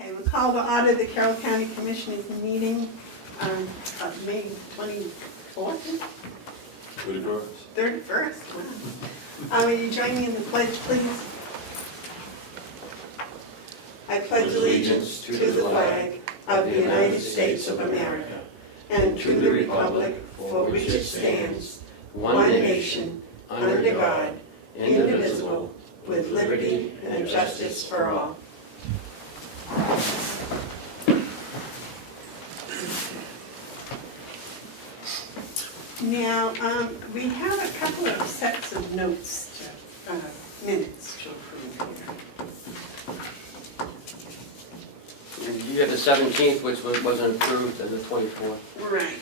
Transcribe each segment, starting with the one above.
Okay, we'll call to order the Carroll County Commissioners meeting of May 24th, 31st. Wow. Will you join me in the pledge, please? I pledge allegiance to the flag of the United States of America and to the republic for which it stands, one nation, under God, indivisible, with liberty and justice for all. Now, we have a couple of sets of notes, minutes to approve here. You have the 17th, which wasn't approved, and the 24th. Right.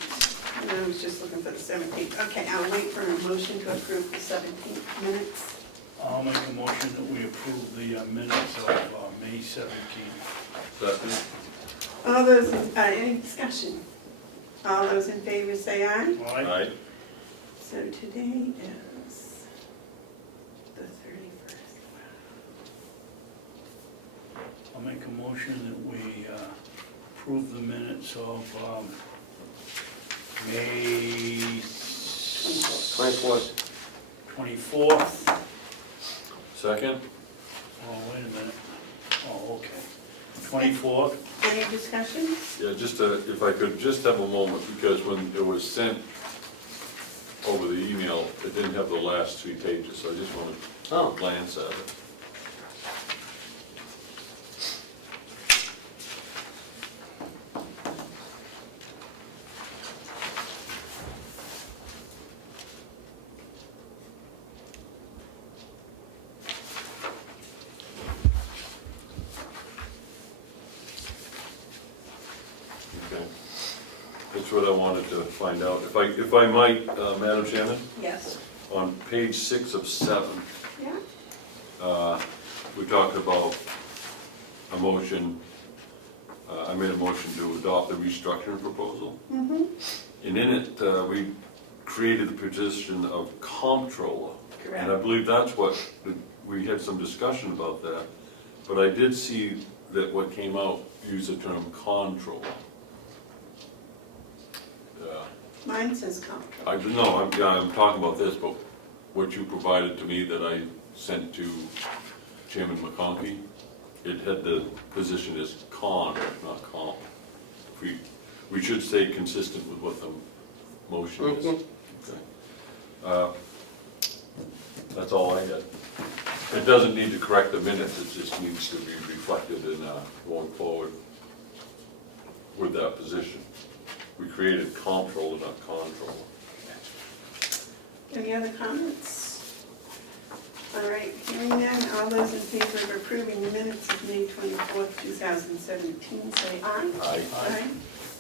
And I was just looking for the 17th. Okay, I'll wait for a motion to approve the 17th minutes. I'll make a motion that we approve the minutes of May 17th. Second. All those, any discussion? All those in favor say aye. Aye. So today is the 31st. I'll make a motion that we approve the minutes of May 24th. 24th. Second? Oh, wait a minute. Oh, okay. 24th. Any discussion? Yeah, just if I could just have a moment, because when it was sent over the email, it didn't have the last 3 pages, so I just want Oh, to glance at it. Okay. That's what I wanted to find out. If I might, Madam Chairman, Yes. on page 6 of 7, Yeah? we talked about a motion, I made a motion to adopt the restructuring proposal. Mm-hmm. And in it, we created the position of comptroller. And I Correct. believe that's what, we had some discussion about that. But I did see that what came out used the term controller. Mine says comptroller. I'm talking about this, but what you provided to me that I sent to Chairman McConkey, it had the position as con, not comp. We should stay consistent with what the motion is. Okay. That's all I had. It doesn't need to correct the minutes, it just needs to be reflected in going forward with that position. We created comptroller, not controller. Any other comments? All right, hearing none, all those in favor of approving the minutes of May 24th, 2017, say aye. Aye. Aye.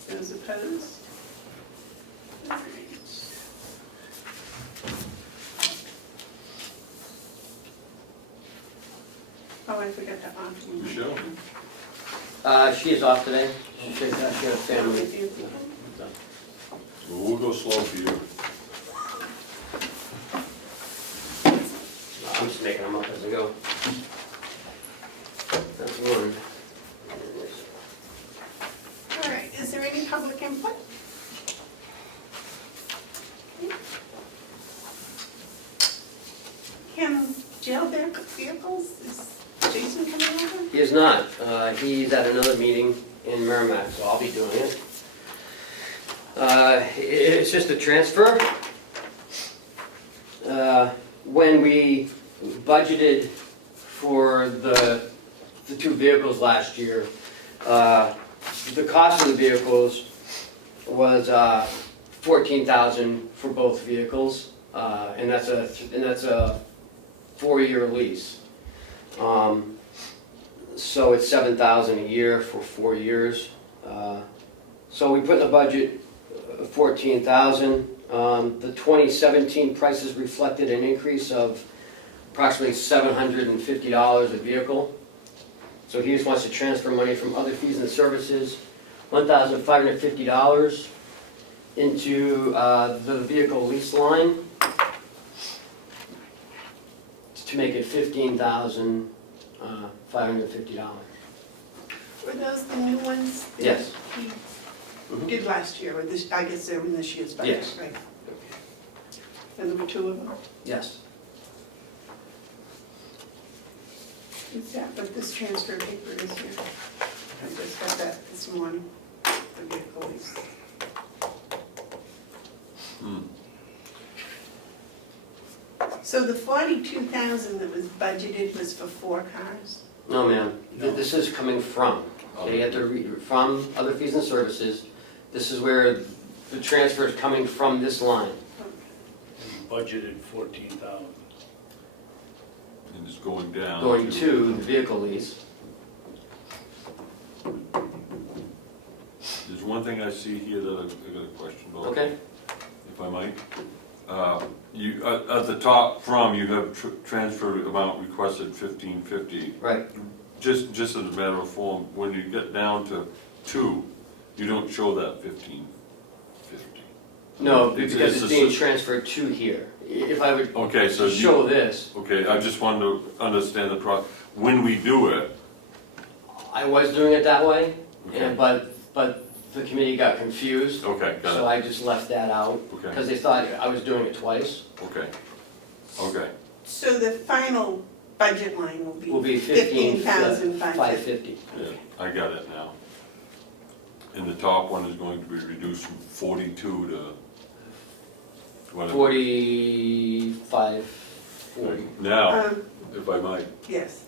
Those opposed? All right. Oh, I forgot to offer you. Michelle? she is off today. She had a family. Well, we'll go slow for you. I'm just making them up as I go. That's one. All right, is there any public input? Can jailbird vehicles, is Jason coming over? He is not. He's at another meeting in Merrimack, so I'll be doing it. It's just a transfer. When we budgeted for the 2 vehicles last year, the cost of the vehicles was $14,000 for both vehicles, and that's a 4-year lease. So it's $7,000 a year for 4 years. So we put in the budget $14,000. The 2017 prices reflected an increase of approximately $750 a vehicle. So he just wants to transfer money from other fees and services, $1,550 into the vehicle lease line to make it $15,550. Were those the new ones? that Yes. He Mhm. did last year, or this, I guess they're in this year's budget, Yes. right? And there were two of them? Yes. Is that what this transfer paper is here? I just got that this morning, the vehicle lease. Hmm. So the 42,000 that was budgeted was for 4 cars? No, ma'am. No. This is coming from, okay, from other fees and services. This is where the transfer is coming from this line. We budgeted 14,000. And it's going down. Going to the vehicle lease. There's one thing I see here that I got a question about. Okay? If I might. You, at the top from, you have transfer amount requested 1550. Right. Just as a matter of form, when you get down to 2, you don't show that 1550. No, It's- because it's it's a being s- transferred to here. If I would Okay, so you, show this, okay, I just wanted to understand the when we do it, I was doing it that way, okay, and but the committee got confused, okay, so got I just left that out, it, okay, because they thought I was doing it twice. okay, okay, So the final budget line will Will be be 15,550. 550. yeah, I got it now. And the top one is going to be reduced from 42 to whatever. 45, 40. Now, Um, if I might, Yes,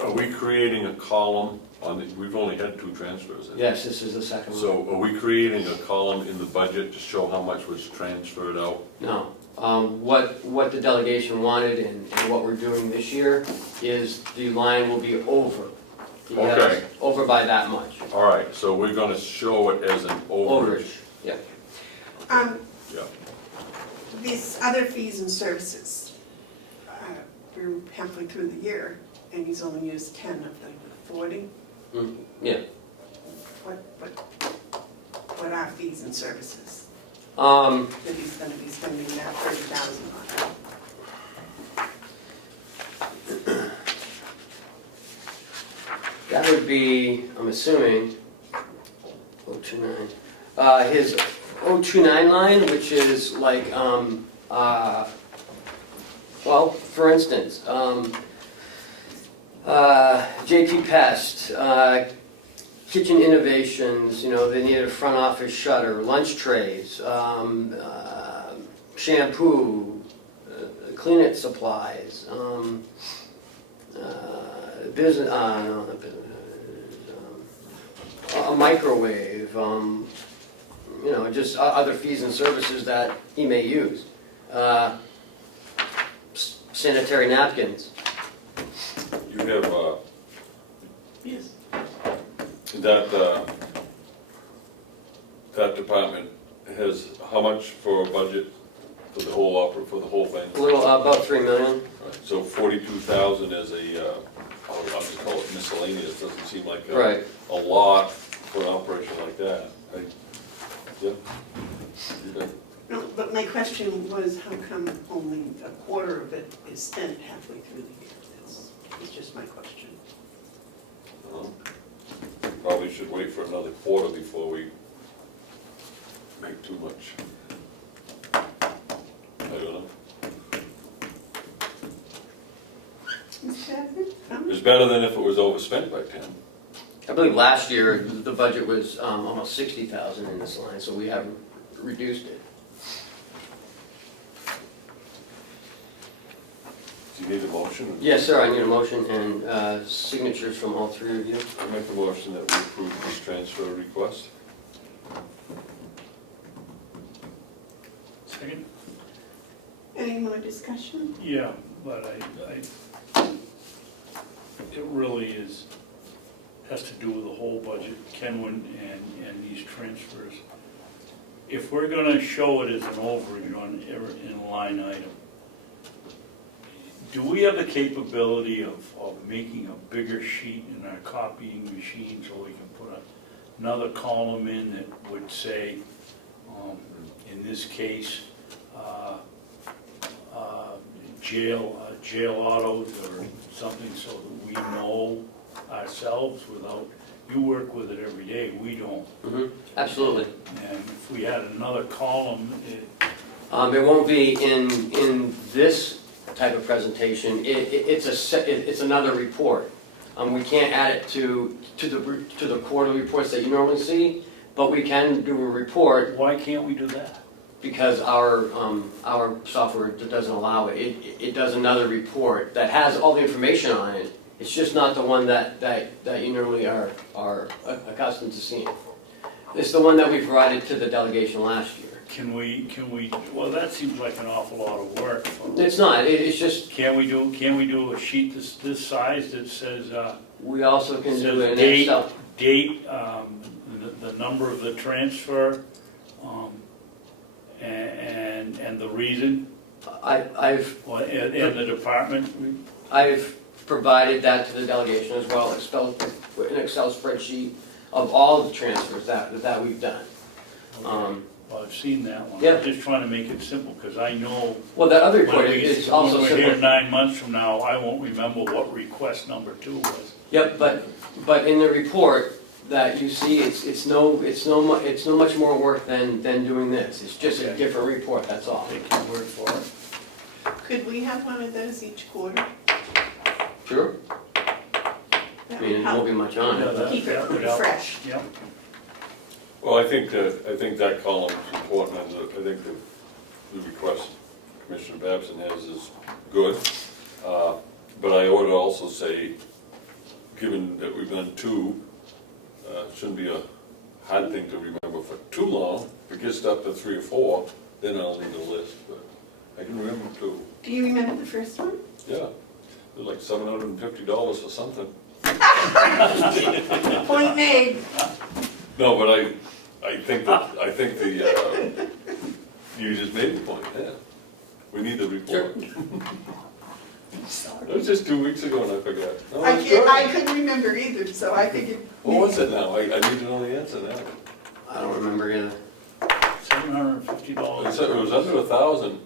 are we creating a column on, we've only had 2 transfers. Yes, this is the second one. So are we creating a column in the budget to show how much was transferred out? No. What the delegation wanted and what we're doing this year is the line will be over. Yes, Okay. over by that much. All right, so we're gonna show it as an overage. Overage, yeah. Yeah, these other fees and services, we're halfway through the year, and he's only used 10 of the 40. Yeah. What are fees and services that he's gonna be spending that 30,000 on? That would be, I'm assuming, 029. His 029 line, which is like, well, for instance, JP Pest, Kitchen Innovations, you know, they needed a front office shutter, lunch trays, shampoo, clean it supplies, business, no, not business, a microwave, you know, just other fees and services that he may use. Sanitary napkins. you have, Yes. that department has how much for a budget for the whole for the whole thing? A little, about 3 million. Right, so 42,000 is I'll just call it miscellaneous, doesn't seem like Right. a lot for an operation like that, right? Yeah? You got- No, but my question was, how come only a quarter of it is spent halfway through the year? That's just my question. Probably should wait for another quarter before we make too much. I don't know. Mr. Chapman, comments? It's better than if it was overspent by 10. I believe last year, the budget was almost 60,000 in this line, so we have reduced it. Do you need a motion? Yes, sir, I need a motion and signatures from all 3 of you. I make a motion that we approve this transfer request. Second? Any more discussion? Yeah, but it really has to do with the whole budget, Kenwin and these transfers. If we're gonna show it as an overage in a line item, do we have the capability of making a bigger sheet in our copying machine so we can put another column in that would say, in this case, jail autos or something, so that we know ourselves without, you work with it every day, we don't. Absolutely. And if we had another column, It won't be in this type of presentation, it's another report. We can't add it to the quarterly reports that you normally see, but we can do a report why can't we do that? because our software doesn't allow it. It does another report that has all the information on it. It's just not the one that you normally are accustomed to seeing. It's the one that we provided to the delegation last year. Can we, well, that seems like an awful lot of work. It's not, it's just, Can we do a sheet this size that says, we also can do says it in date, Excel. date, the number of the transfer, and the reason, I've and the department? I've provided that to the delegation as well, an Excel spreadsheet of all the transfers that we've done. Well, I've seen that one. Yeah. I'm just trying to make it simple, because I know Well, that other report when is also we're here simple. 9 months from now, I won't remember what request number 2 was. Yep, but in the report that you see, it's no much more work than doing this. It's just a Okay. different report, that's all. Take your word for it. Could we have one of those each quarter? Sure? That I mean, would it won't be help much on it. keep it that would pretty help. fresh. Yep. Well, I think that column is important, and I think the request Commissioner Babson has is good. But I ought to also say, given that we've done 2, it shouldn't be a hard thing to remember for too long. If it gets up to 3 or 4, then I'll need a list, but I can remember 2. Do you remember the first one? Yeah, it was like $750 for something. Point made. No, but I think the, you just made the point, yeah. We need the report. It was just 2 weeks ago and I forgot. No, I it's good. couldn't remember either, so I figured. What was it now? I need to know the answer now. I don't remember either. $750. It was under 1,000.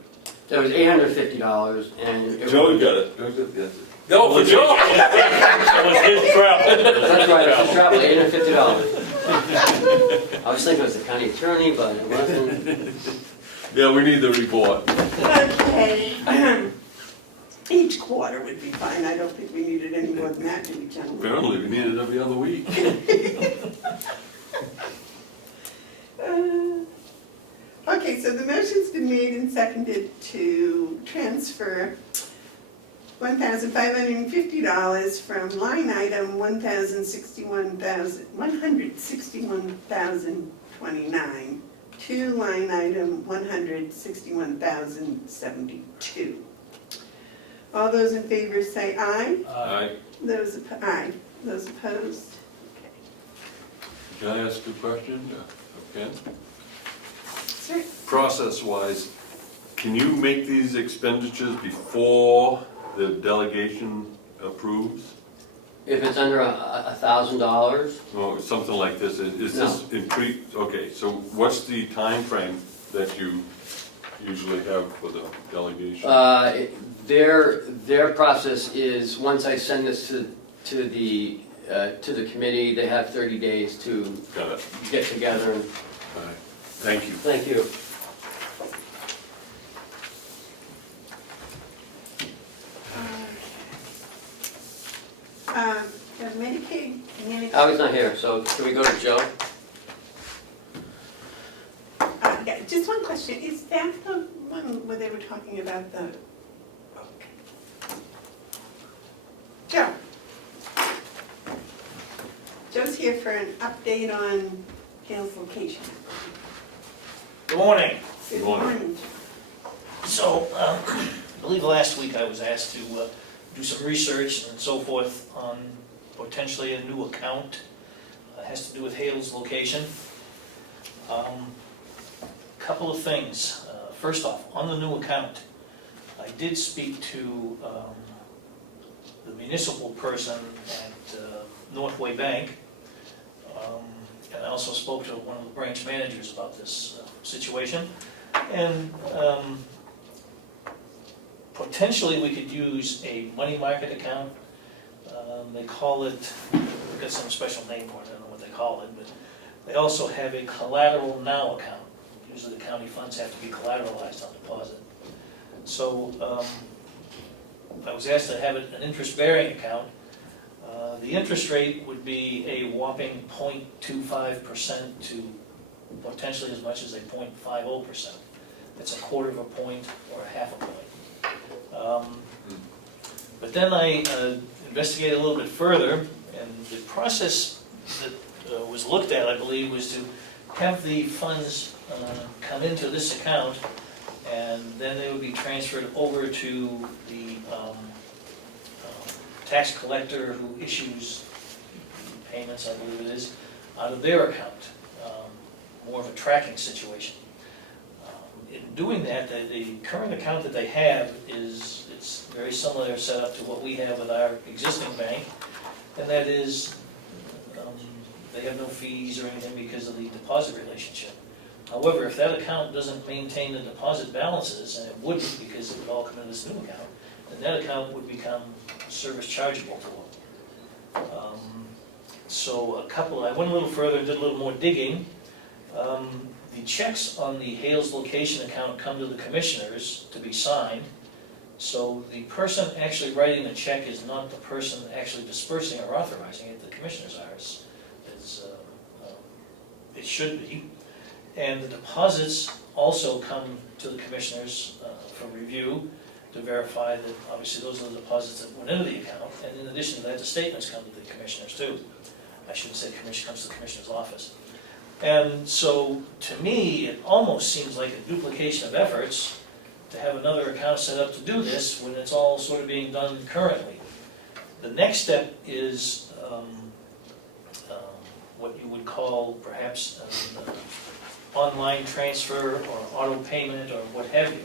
That was $850 and. Joe got it. Joe got the answer. No, for Joe! That was his travel. That's right, it was travel, $850. I was thinking it was the county attorney, but it wasn't. Yeah, we need the report. Okay. Each quarter would be fine. I don't think we needed any more than that, do we, gentlemen? Apparently, we need it every other week. Okay, so the motion's been made and seconded to transfer $1,550 from line item 161,029 to line item 161,072. All those in favor say aye. Aye. Aye. Those opposed? Can I ask a question? Okay. Sir? Process-wise, can you make these expenditures before the delegation approves? If it's under $1,000, Or something like this? Is this in okay, so what's the time frame that you usually have for the delegation? their process is, once I send this to the committee, they have 30 days to Got it. get together and, All right. Thank you. thank you. Medicaid management. Howie's not here, so can we go to Joe? Yeah, just one question, is that the one where they were talking about the, okay. Joe? Joe's here for an update on Gail's location. Good morning. Good Morning. morning. So, I believe last week I was asked to do some research and so forth on potentially a new account. It has to do with Hale's location. Couple of things. First off, on the new account, I did speak to the municipal person at Northway Bank, and I also spoke to one of the branch managers about this situation. And potentially we could use a money market account They call it, they've got some special name for it, I don't know what they call it, but they also have a collateral now account. Usually the county funds have to be collateralized on deposit. So I was asked to have it an interest-bearing account. The interest rate would be a whopping 0.25% to potentially as much as a 0.50%. That's a quarter of a point or a half a point. But then I investigated a little bit further, and the process that was looked at, I believe, was to have the funds come into this account, and then they would be transferred over to the tax collector who issues payments, I believe it is, out of their account. More of a tracking situation. In doing that, the current account that they have it's very similar set up to what we have with our existing bank, and that is they have no fees or anything because of the deposit relationship. However, if that account doesn't maintain the deposit balances, and it wouldn't because it would all come into this new account, then that account would become service chargeable to them. So I went a little further and did a little more digging. The checks on the Hales location account come to the commissioners to be signed. So the person actually writing the check is not the person actually dispersing or authorizing it. The commissioners are, as it should be. And the deposits also come to the commissioners for review to verify that obviously those are the deposits that went into the account. And in addition to that, the statements come to the commissioners too. I shouldn't say commission, comes to the commissioner's office. And so, to me, it almost seems like a duplication of efforts to have another account set up to do this when it's all sort of being done currently. The next step is what you would call perhaps an online transfer or auto payment or what have you.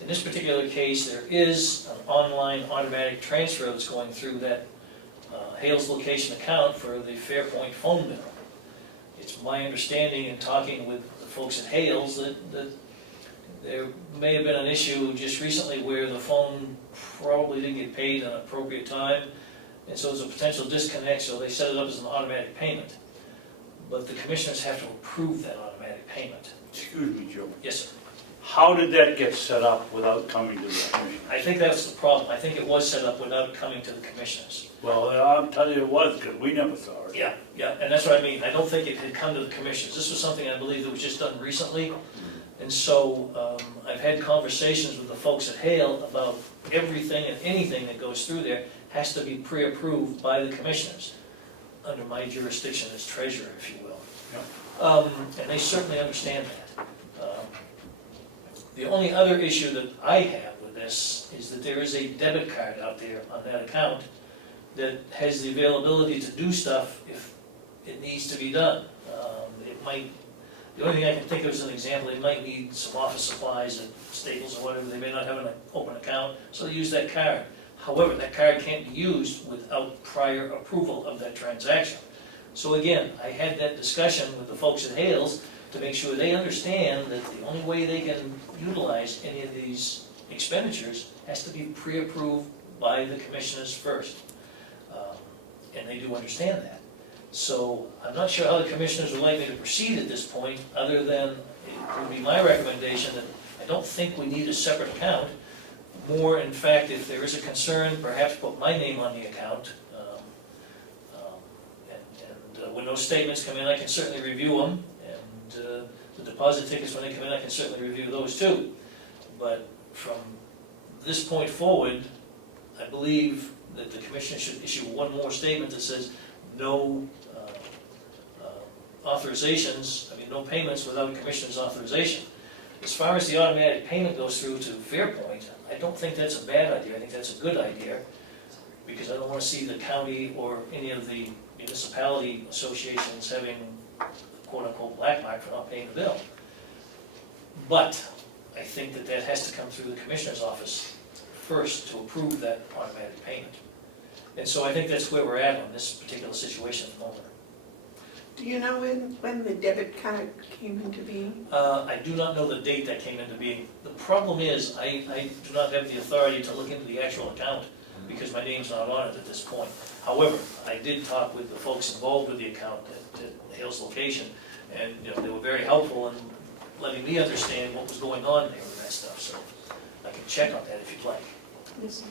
In this particular case, there is an online automatic transfer that's going through that Hales location account for the Fairpoint phone bill. It's my understanding in talking with the folks at Hales that there may have been an issue just recently where the phone probably didn't get paid at an appropriate time, and so there's a potential disconnect, so they set it up as an automatic payment. But the commissioners have to approve that automatic payment. Excuse me, Joe. Yes, sir. How did that get set up without coming to the commission? I think that's the problem. I think it was set up without coming to the commissioners. Well, I'll tell you it was, because we never saw it. Yeah, and that's what I mean. I don't think it had come to the commissioners. This was something I believe that was just done recently. And so I've had conversations with the folks at Hale about everything and anything that goes through there has to be pre-approved by the commissioners under my jurisdiction as treasurer, if you will. And they certainly understand that. The only other issue that I have with this is that there is a debit card out there on that account that has the availability to do stuff if it needs to be done. It might, the only thing I can think of as an example, it might need some office supplies at Staples or whatever. They may not have an open account, so they use that card. However, that card can't be used without prior approval of that transaction. So again, I had that discussion with the folks at Hales to make sure they understand that the only way they can utilize any of these expenditures has to be pre-approved by the commissioners first. And they do understand that. So I'm not sure how the commissioners would like me to proceed at this point, other than it would be my recommendation that I don't think we need a separate account. More, in fact, if there is a concern, perhaps put my name on the account. When those statements come in, I can certainly review them. And the deposit tickets, when they come in, I can certainly review those too. But from this point forward, I believe that the commission should issue one more statement that says no authorizations, no payments without a commissioner's authorization. As far as the automatic payment goes through to Fairpoint, I don't think that's a bad idea. I think that's a good idea, because I don't want to see the county or any of the municipality associations having quote-unquote black mark for not paying the bill. But I think that that has to come through the commissioner's office first to approve that automatic payment. And so I think that's where we're at on this particular situation at the moment. Do you know when the debit card came into being? I do not know the date that came into being. The problem is, I do not have the authority to look into the actual account because my name's not on it at this point. However, I did talk with the folks involved with the account at Hales location, and, you know, they were very helpful in letting me understand what was going on there with that stuff, so I can check on that if you'd like. Yes.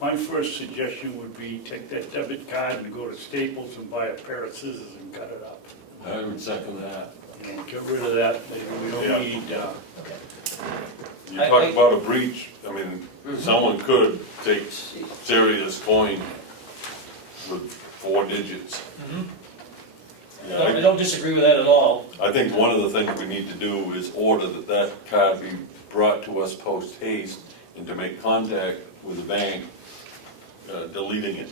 My first suggestion would be take that debit card and go to Staples and buy a pair of scissors and cut it up. I would second that. You know, get rid of that, we Yeah. don't need, Okay. You I- talk about a breach, I mean, someone could take serious coin with 4 digits. I don't disagree with that at all. I think one of the things we need to do is order that that card be brought to us post haste and to make contact with the bank, deleting it.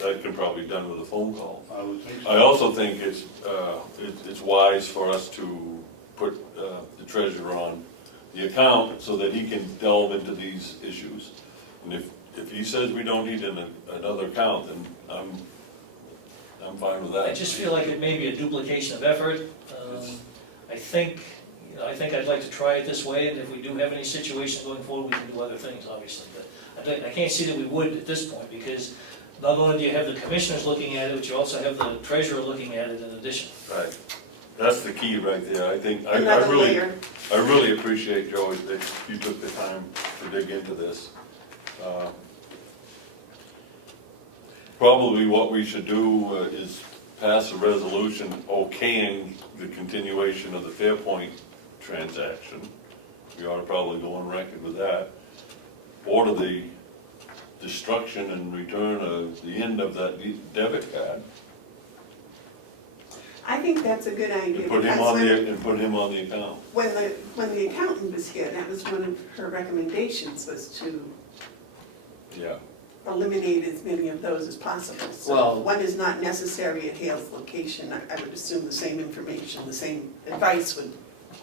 That can probably be done with a phone call. I would think I so. also think it's wise for us to put the treasurer on the account so that he can delve into these issues. And if he says we don't need another account, then I'm fine with that. I just feel like it may be a duplication of effort. I think, you know, I'd like to try it this way, and if we do have any situation going forward, we can do other things, obviously. But I can't see that we would at this point, because not only do you have the commissioners looking at it, but you also have the treasurer looking at it in addition. Right. That's the key right there. I think, I Another really, layer. I really appreciate, Joey, that you took the time to dig into this. Probably what we should do is pass a resolution okaying the continuation of the Fairpoint transaction. We ought to probably go on record with that. Order the destruction and return of the end of that debit card. I think that's a good idea. And put him because on the account. when the accountant was here, that was one of her recommendations, was to Yeah. eliminate as many of those as possible. So Well- one is not necessary at Hale's location. I would assume the same information, the same advice would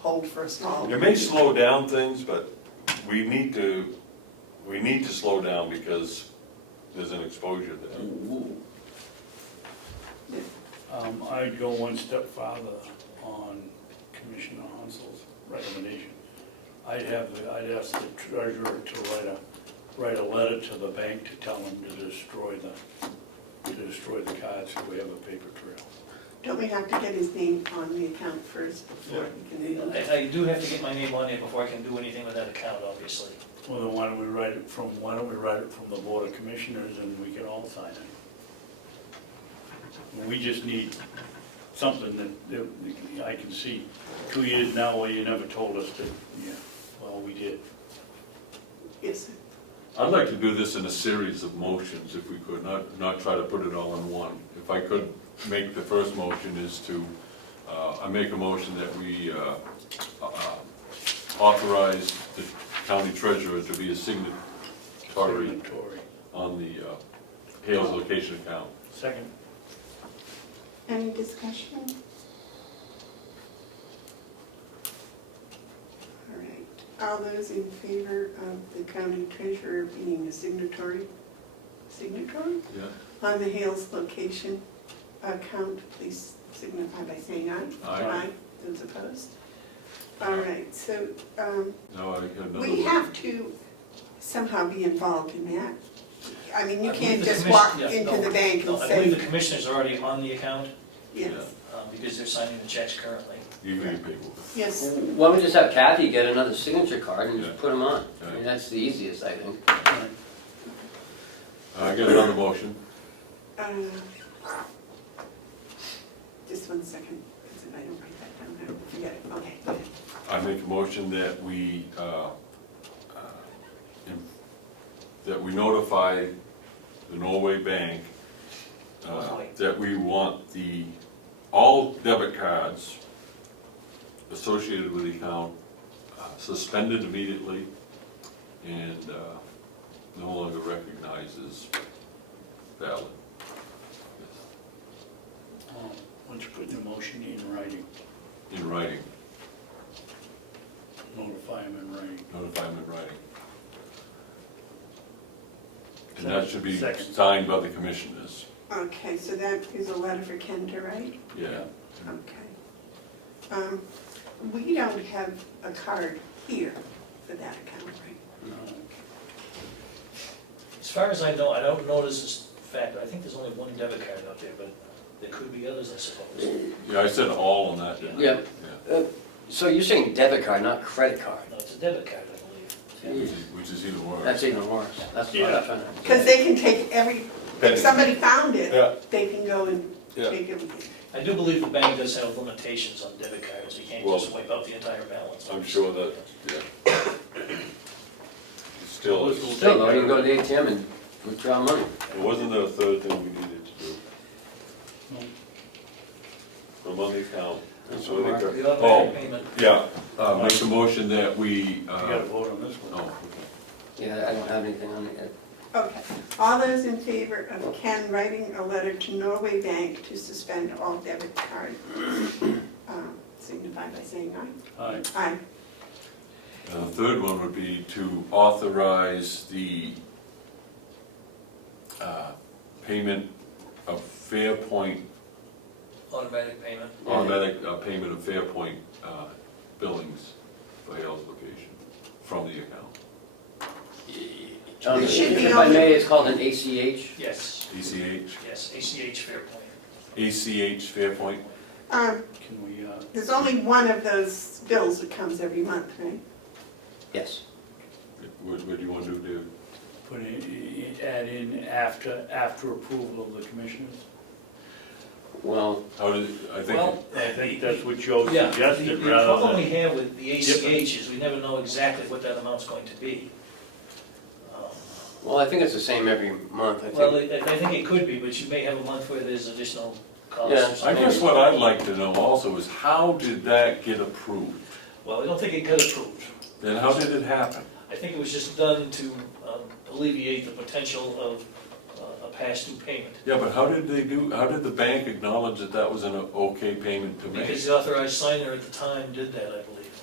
hold for a small. It may slow down things, but we need to slow down because there's an exposure there. I'd go one step farther on Commissioner Hansel's recommendation. I'd ask the treasurer to write a letter to the bank to tell them to destroy the cards so we have a paper trail. Don't we have to get his name on the account first before we can do that? I do have to get my name on there before I can do anything with that account, obviously. Well, then why don't we write it from the Board of Commissioners and we can all sign it? We just need something that I can see. 2 years now, well, you never told us to, yeah, well, we did. Yes, sir. I'd like to do this in a series of motions if we could, not try to put it all in one. If I could make the first motion is to, I make a motion that we authorize the county treasurer to be a signatory on the Hales location account. Second. Any discussion? All right. All those in favor of the county treasurer being a signatory Yeah. on the Hales location account, please signify by saying aye. Aye. Those opposed? All right, so No, I had another we one. have to somehow be involved in that. I mean, you I can't believe the just commission- walk yeah, into no, the bank no, and I believe say, the commissioners are already on the account, yes, because they're signing the checks currently. You need people. yes. Why don't we just have Kathy get another signature card and Yeah. just put them on? I Yeah. mean, that's the easiest, I think. I got another motion. Uh, Just 1 second, because if I don't write that down, I will forget it. Okay, go ahead. I make a motion that we notify the Norway Bank that we want all debit cards associated with the account suspended immediately and no longer recognized as valid. Why don't you put the motion in writing, In writing, notify them in writing. notify them in writing. And that should be Second. signed by the commissioners. Okay, so that is a letter for Ken to write? Yeah. Okay. We don't have a card here for that account, right? No. As far as I know, I don't know this fact, I think there's only one debit card out there, but there could be others, I suppose. Yeah, I said all on that, didn't I? Yeah. Yeah. So you're saying debit card, not credit card? No, it's a debit card, I believe. Which is even worse. That's even worse. That's what I'm trying to. Because they can take if somebody found Yeah. it, they can go and Yeah. take everything. I do believe the bank does have limitations on debit cards, you can't Well, just wipe out the entire balance. I'm sure that, yeah. Still, it Still, though, you can go to the ATM and withdraw money. wasn't there a third thing we needed to do? No. From on the account. That's So I think what that- The automatic payment, Yeah, make a motion that we, You gotta vote on this one. oh, okay. Yeah, I don't have anything on it yet. Okay, all those in favor of Ken writing a letter to Norway Bank to suspend all debit cards, signify by saying aye. Aye. Aye. And the third one would be to authorize the payment of Fairpoint, automatic payment. automatic payment of Fairpoint billings for Hales location from the account. It should be If I on may, the- it's called an ACH. Yes, ACH, yes, ACH Fairpoint. ACH Fairpoint, Can we, There's only one of those bills that comes every month, right? Yes. what do you want to do, David? put in, add in after approval of the commissioners? Well, How did, I think, Well, I think that's what Joe yeah, suggested, the rather problem than. we have with the ACH is we never know exactly what that amount's going to be. well, I think it's the same every month. I Well, think. I think it could be, but you may have a month where there's additional costs. Yeah, or I something. guess what I'd like to know also is how did that get approved? Well, I don't think it got approved. And how did it happen? I think it was just done to alleviate the potential of a past due payment. Yeah, but how did the bank acknowledge that that was an okay payment to make? Because the authorized signer at the time did that, I believe,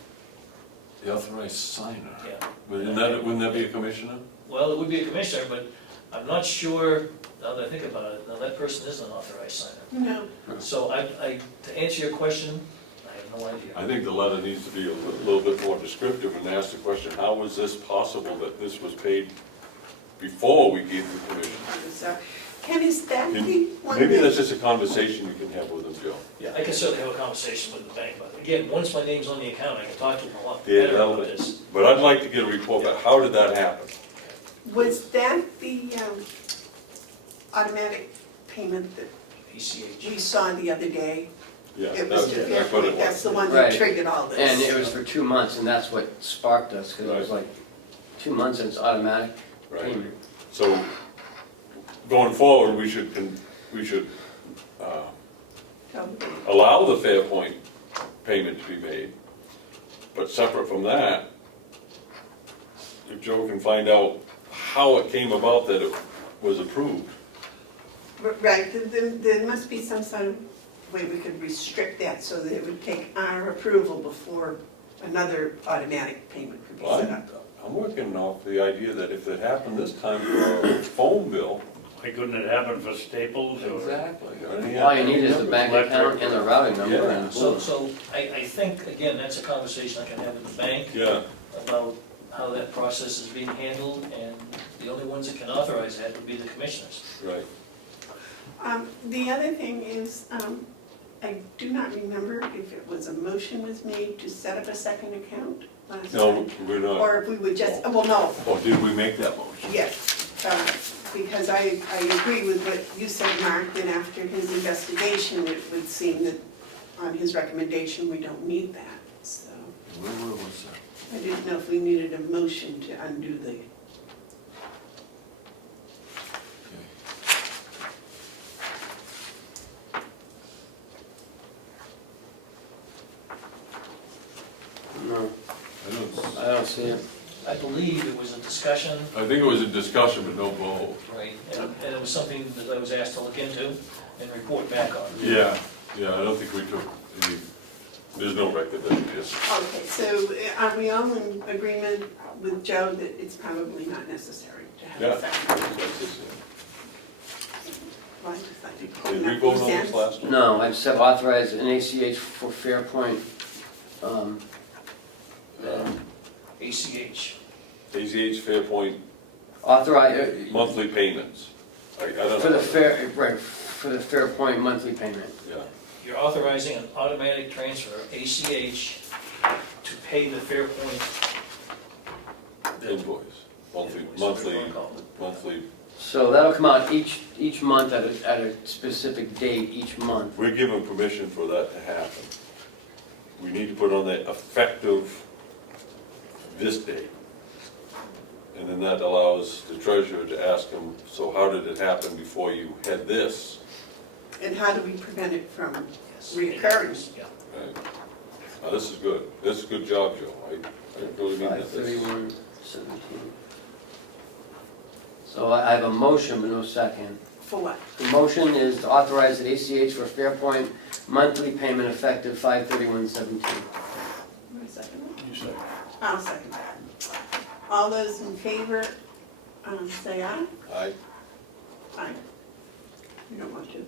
The authorized signer. yeah. Wouldn't that be a commissioner? Well, it would be a commissioner, but I'm not sure, now that I think about it, now that person is an authorized signer. No. So to answer your question, I have no idea. I think the letter needs to be a little bit more descriptive and ask the question, how was this possible that this was paid before we gave the commission? So, Ken, is that the one? Maybe that- that's just a conversation you can have with them, Joe. Yeah, I can certainly have a conversation with the bank, but again, once my name's on the account, I can talk to them a lot Yeah, better that'll about be- this. But I'd like to get a report about how did that happen? Was that the automatic payment that PCH. we saw the other day? Yeah, It was to that's what it Fairpoint, that's was. the one that Right. triggered all this. And it was for 2 months, and that's what sparked us, because it was Right. like 2 months and it's automatic Right. payment. So, going forward, we should allow the Fairpoint payment to be made, but separate from that, if Joe can find out how it came about that it was approved. Right, there must be some sort of way we could restrict that so that it would take our approval before another automatic payment could be Well, set up. I'm working off the idea that if it happened this time for a phone bill. Why couldn't it happen for Staples or? Exactly. All you need is the bank account and the routing number, Yeah. and So, boom. so I think, again, that's a conversation I can have with the bank Yeah, about how that process is being handled, and the only ones that can authorize that would be the commissioners. right. The other thing is, I do not remember if it was a motion was made to set up a second account last No, time. we're not. Or if we would just, well, no, Oh, did we make that motion? yes, because I agree with what you said, Mark, that after his investigation, it would seem that on his recommendation, we don't need that, so. Where was that? I didn't know if we needed a motion to undo the, No, I I don't see it. I believe it was a discussion, think it was a discussion, but no vote. right, and it was something that I was asked to look into and report back on. Yeah, I don't think we took any, there's no record that it is. okay, so are we all in agreement with Joe that it's probably not necessary to have Yeah. a second? That's just it. Well, I just thought you'd Did clean we up vote loose on this ends. last time? No, I just have authorized an ACH for Fairpoint. ACH. ACH Fairpoint Authorize, monthly payments. I don't for know. the fair, right, for the Fairpoint monthly payment. Yeah, You're authorizing an automatic transfer, ACH, to pay the Fairpoint bill. invoice, monthly, Invoice, monthly, whatever you wanna call it. monthly. So that'll come out each month at a specific date each month. We're given permission for that to happen. We need to put on the effective this date. And then that allows the treasurer to ask him, so how did it happen before you had this? And how do we prevent it from Yes. recurring? Yeah. Right. Now, this is good. This is a good job, Joe. I really mean that. 531.17. So I have a motion, but no second. For what? The motion is to authorize the ACH for Fairpoint monthly payment effective 5/31/17. Want a second? You say, I'll second that. All those in favor, say aye. I, Aye. You don't want to?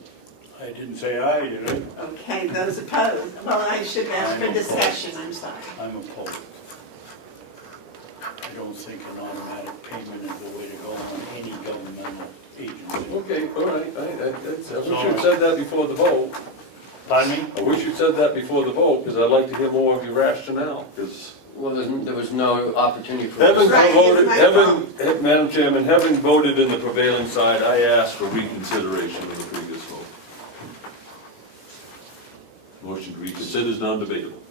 I didn't say aye, did I? Okay, those opposed? Well, I should ask for discussion, I'm sorry. I'm opposed. I don't think an automatic payment is the way to go on any governmental agency. okay, all right, I wish you'd said that before the vote. Pardon me? I wish you'd said that before the vote, because I'd like to hear more of your rationale, because Well, there was no opportunity for. having Right, voted, it's my Madam Chairman, having voted in the prevailing side, I asked for reconsideration of the previous vote. Motion to reconsider is non-debatable.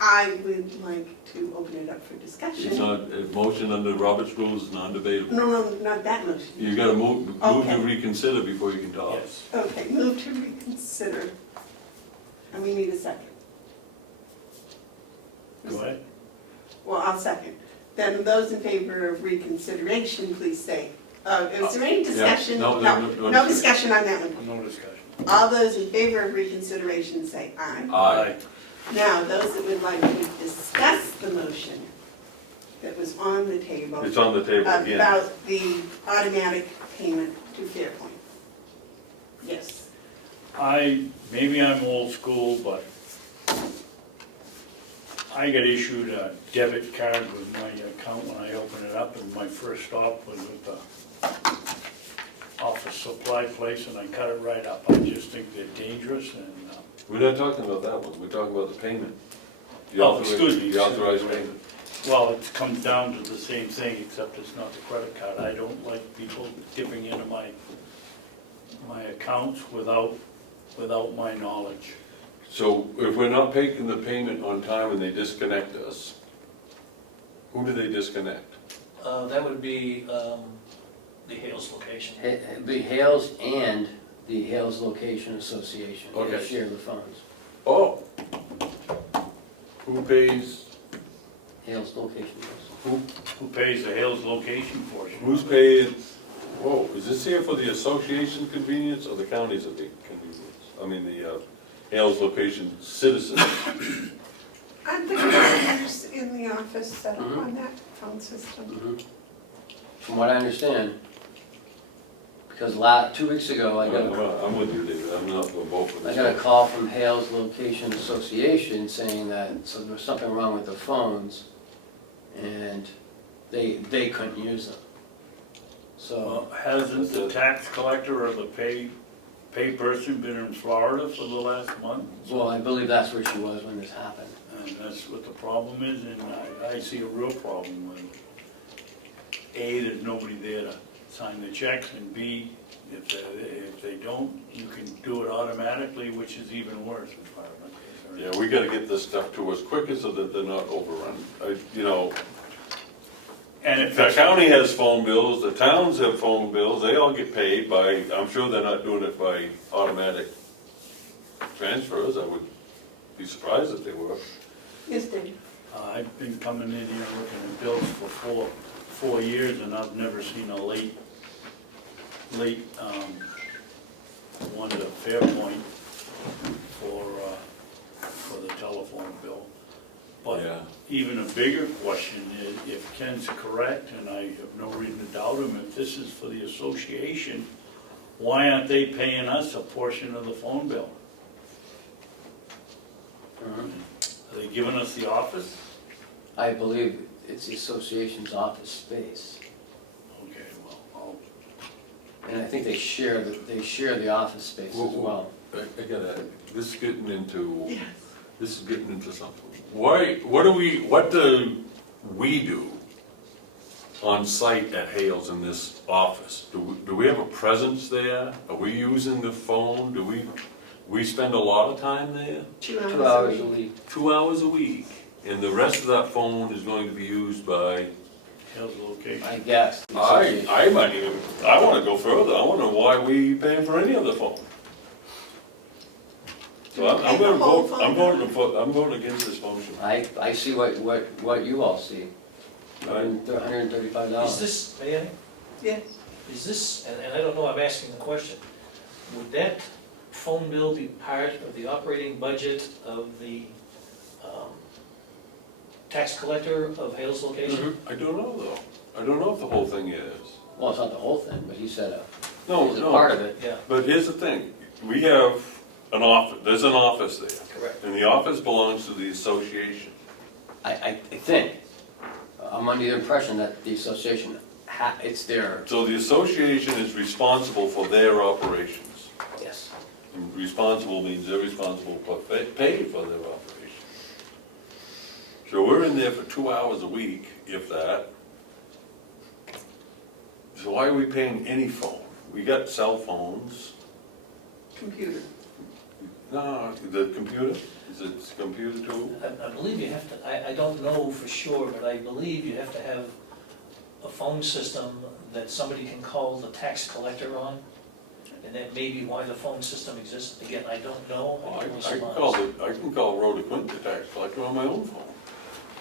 I would like to open it up for It's discussion. not, a motion under Robert's rules is non-debatable. No, not that motion. You gotta move Okay. to reconsider before you can talk. Yes. Okay, move to reconsider. And we need a second. Go ahead. Well, I'll second. Then those in favor of reconsideration, please say. Is there any discussion? no No discussion on that one. No discussion. All those in favor of reconsideration say aye. Aye. Now, those that would like to discuss the motion that was on the table It's on the table again. about the automatic payment to Fairpoint. Yes. Maybe I'm old school, but I got issued a debit card with my account when I opened it up, and my first stop was at the office supply place, and I cut it right up. I just think they're dangerous, and We're not talking about that one, we're talking about the payment. The Oh, authorized- excuse me. The authorized payment. well, it comes down to the same thing, except it's not the credit card. I don't like people dipping into my accounts without my knowledge. So if we're not making the payment on time and they disconnect us, who do they disconnect? That would be the Hales location. The Hales and the Hales Location Association. They Okay. share the funds. Oh. Who pays, Hales Location. Association. Who pays the Hales location portion? who's paying, whoa, is this here for the association convenience or the county's convenience? I mean, the Hales location citizens. Aren't the computers in the office set up on that phone system? Mhm. From what I understand, because 2 weeks ago, I I'm with you, David, I'm not going to vote for I this. got a call from Hales Location Association saying that so there was something wrong with the phones, and they couldn't use them. So, Well, hasn't the tax collector or the pay person been in Florida for the last month? well, I believe that's where she was when this happened. And that's what the problem is, and I see a real problem with it. A, there's nobody there to sign the checks, and B, if they don't, you can do it automatically, which is even worse as far as I'm concerned. Yeah, we gotta get this stuff to us quicker so that they're not overrun. You know, And if the that's, county has phone bills, the towns have phone bills, they all get paid by, I'm sure they're not doing it by automatic transfers, I would be surprised if they were. Yes, Dave. I've been coming in here looking at bills for four years, and I've never seen a late one to Fairpoint for the telephone bill. But Yeah. even a bigger question is, if Ken's correct, and I have no reason to doubt him, if this is for the association, why aren't they paying us a portion of the phone bill? Are they giving us the office? I believe it's the association's office space. Okay. And I think they share the office space as well. I gotta, this is getting into, Yes. this is getting into something. What do we do on site at Hales in this office? Do we have a presence there? Are we using the phone? We spend a lot of time there? 2 2 hours a week. 2 hours a week, and the rest of that phone is going to be used by, Hill's location. I guess. I might even, I wanna go further, I wonder why we paying for any other phone. So I'm gonna vote, I'm voting against this motion. I see what you all see. $135. Is this, may I? Yes. Is this, and I don't know, I'm asking the question, would that phone bill be part of the operating budget of the tax collector of Hales location? I don't know though, I don't know if the whole thing is. Well, it's not the whole thing, but he said No, it's a part of no, it. Yeah, but here's the thing, we have an office, there's an office there, correct. and the office belongs to the association. I think, I'm under the impression that the association, it's their, So the association is responsible for their operations. yes. And responsible means they're responsible for paying for their operation. So we're in there for 2 hours a week, if that. So why are we paying any phone? We got cell phones. Computer. No, the computer, is it computer too? I believe you have to, I don't know for sure, but I believe you have to have a phone system that somebody can call the tax collector on, and that may be why the phone system exists. Again, I don't know. Well, can only I can call Rhoda Quinn, the tax collector, on my own phone.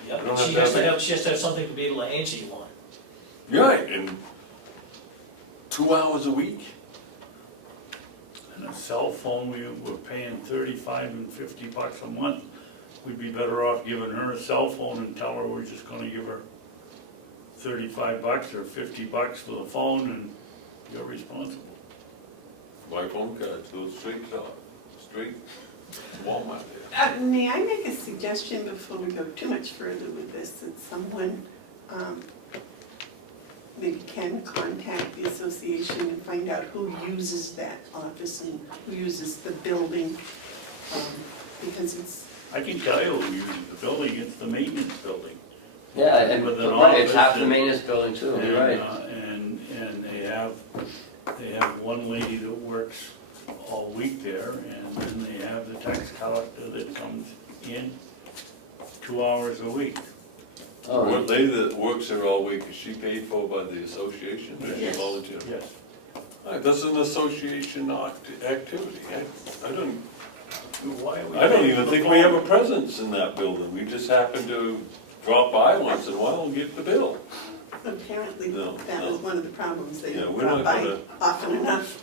Yeah, I don't she have to has have she has to have something to be able to answer you on. Right, and 2 hours a week? And a cell phone, we're paying $35 and $50 a month. We'd be better off giving her a cell phone and tell her we're just gonna give her $35 or $50 for the phone, and you're responsible. Buy phone cards, go straight to Walmart there. May I make a suggestion before we go too much further with this, that someone maybe can contact the association and find out who uses that office and who uses the building, because it's, I can tell you who uses the building, it's the maintenance building. Yeah, and With an right, it's half office the and- maintenance building too, you're right. And they have one lady that works all week there, and then they have the tax collector that comes in 2 hours a week. Oh, What lady that works there all week, is she paid for by the association, or is she Yes. volunteer? Yes. That's an association activity. I don't Why are we I don't paying even for think the we have phone? a presence in that building. We just happen to drop by once in a while and get the bill. apparently, No, that no. was one of the problems, they Yeah, don't we're drop not by gonna- often enough.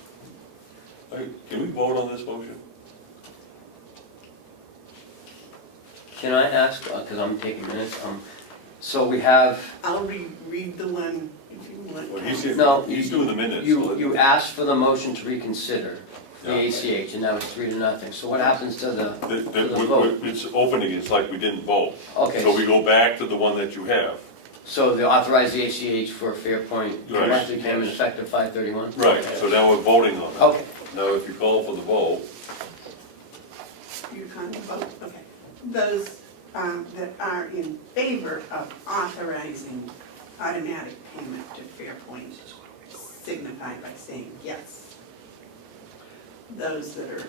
Can we vote on this motion? can I ask, because I'm taking minutes, so we have, I'll read the one if you want. Well, he's No, he's doing the minutes. you asked for the motion to reconsider the Yeah. ACH, and that was 3-0. So what happens to the The- It's opening, it's like we didn't vote. okay, So we go back to the one that you have. so the authorized the ACH for Fairpoint Right. monthly payment effective 5/31? Right, so now we're voting on it. Okay, Now, if you call for the vote, You kind of vote, okay. Those that are in favor of authorizing automatic payment to Fairpoint signify by saying yes. Those that are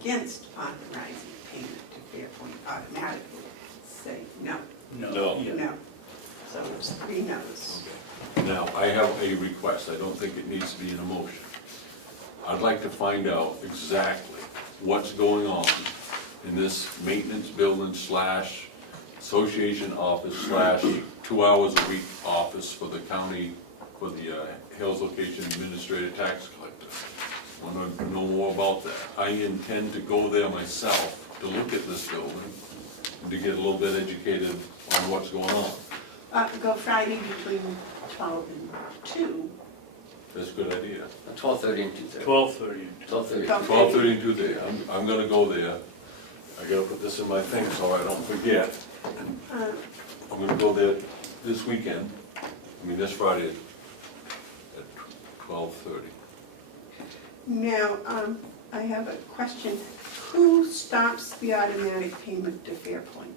against authorizing payment to Fairpoint automatically say no, No. Yeah. no. So there's 3 no's. now, I have a request. I don't think it needs to be in a motion. I'd like to find out exactly what's going on in this maintenance building slash association office slash 2 hours a week office for the county, for the Hales Location Administrator Tax Collector. Want to know more about that. I intend to go there myself to look at this building and to get a little bit educated on what's going on. Go Friday between 12 and 2. That's a good idea. 12:30 and 2:30. 12:30. 12:30. 12:30 and 2 there. I'm gonna go there. I gotta put this in my thing so I don't forget. Uh, I'm gonna go there this weekend, this Friday at 12:30. Now, I have a question. Who stops the automatic payment to Fairpoint?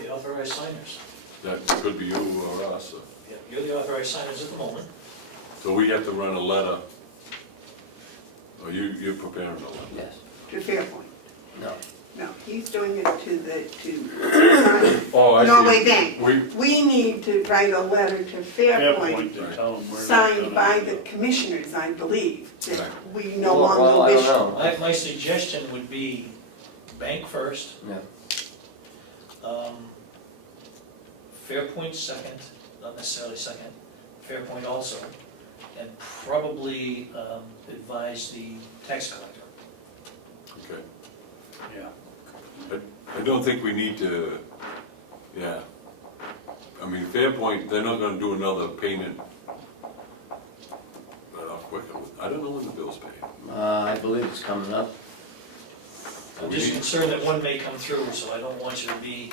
The authorized signers. That could be you or us. Yeah, you're the authorized signers at the moment. So we have to run a letter, or you're preparing a letter? Yes. To Fairpoint? No. No, he's doing it to Oh, I see. Norway Bank. We, We need to write a letter to Fairpoint, to tell them we're not signed gonna- by the commissioners, I believe, that Right. we no Well, I longer don't wish. know. My suggestion would be bank first, Yeah. Fairpoint second, not necessarily second, Fairpoint also, and probably advise the tax collector. okay. Yeah, I don't think we need to, yeah. I mean, Fairpoint, they're not gonna do another payment right off quick. I don't know when the bill's paid. I believe it's coming up. I'm just concerned that one may come through, so I don't want you to be,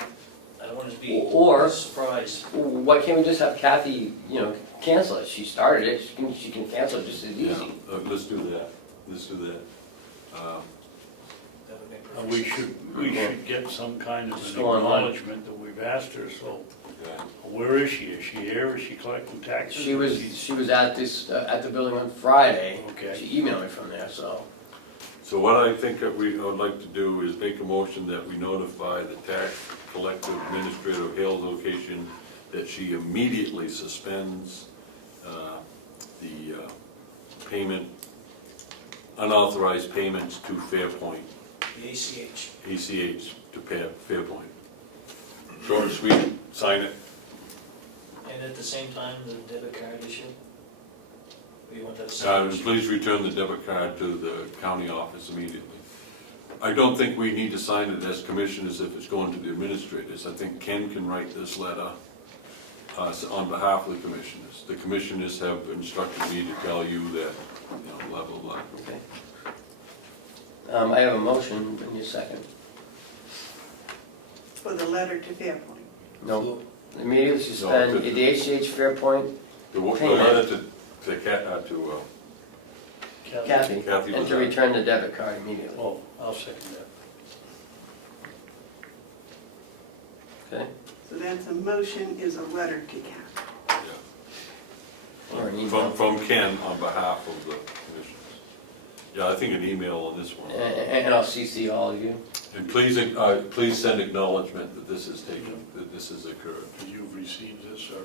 I don't want it to be Or- surprised. Why can't we just have Kathy, cancel it? She started it, she can cancel it just as Yeah, easy. let's do that, let's do that. That would make and perfect we Okay. should get some kind of Just an go online. acknowledgement that we've asked her, so Yeah. where is she? Is she here? Is she collecting taxes? She was at this, at the building on Friday. Okay. She emailed me from there, so. So what I think that I would like to do is make a motion that we notify the tax collector administrator of Hales location that she immediately suspends the payment, unauthorized payments to Fairpoint, the ACH. ACH to Fairpoint. Short and sweet, sign it. And at the same time, the debit card issue? Or you want that And separate? please return the debit card to the county office immediately. I don't think we need to sign it as commissioners if it's going to the administrators. I think Ken can write this letter on behalf of the commissioners. The commissioners have instructed me to tell you that, blah, blah, blah. Okay. I have a motion, in your second. For the letter to Fairpoint. No, immediately suspend to- the ACH Fairpoint, The letter to Kathy, Kathy and to was return the debit card immediately. Oh, I'll second that. Okay? So that's a motion, is a letter to Kathy. Or an yeah. email. From Ken on behalf of the commissioners. Yeah, I think an email on this one. And I'll CC all of you. And please send acknowledgement that this is taken, that this has occurred. That you've received this, or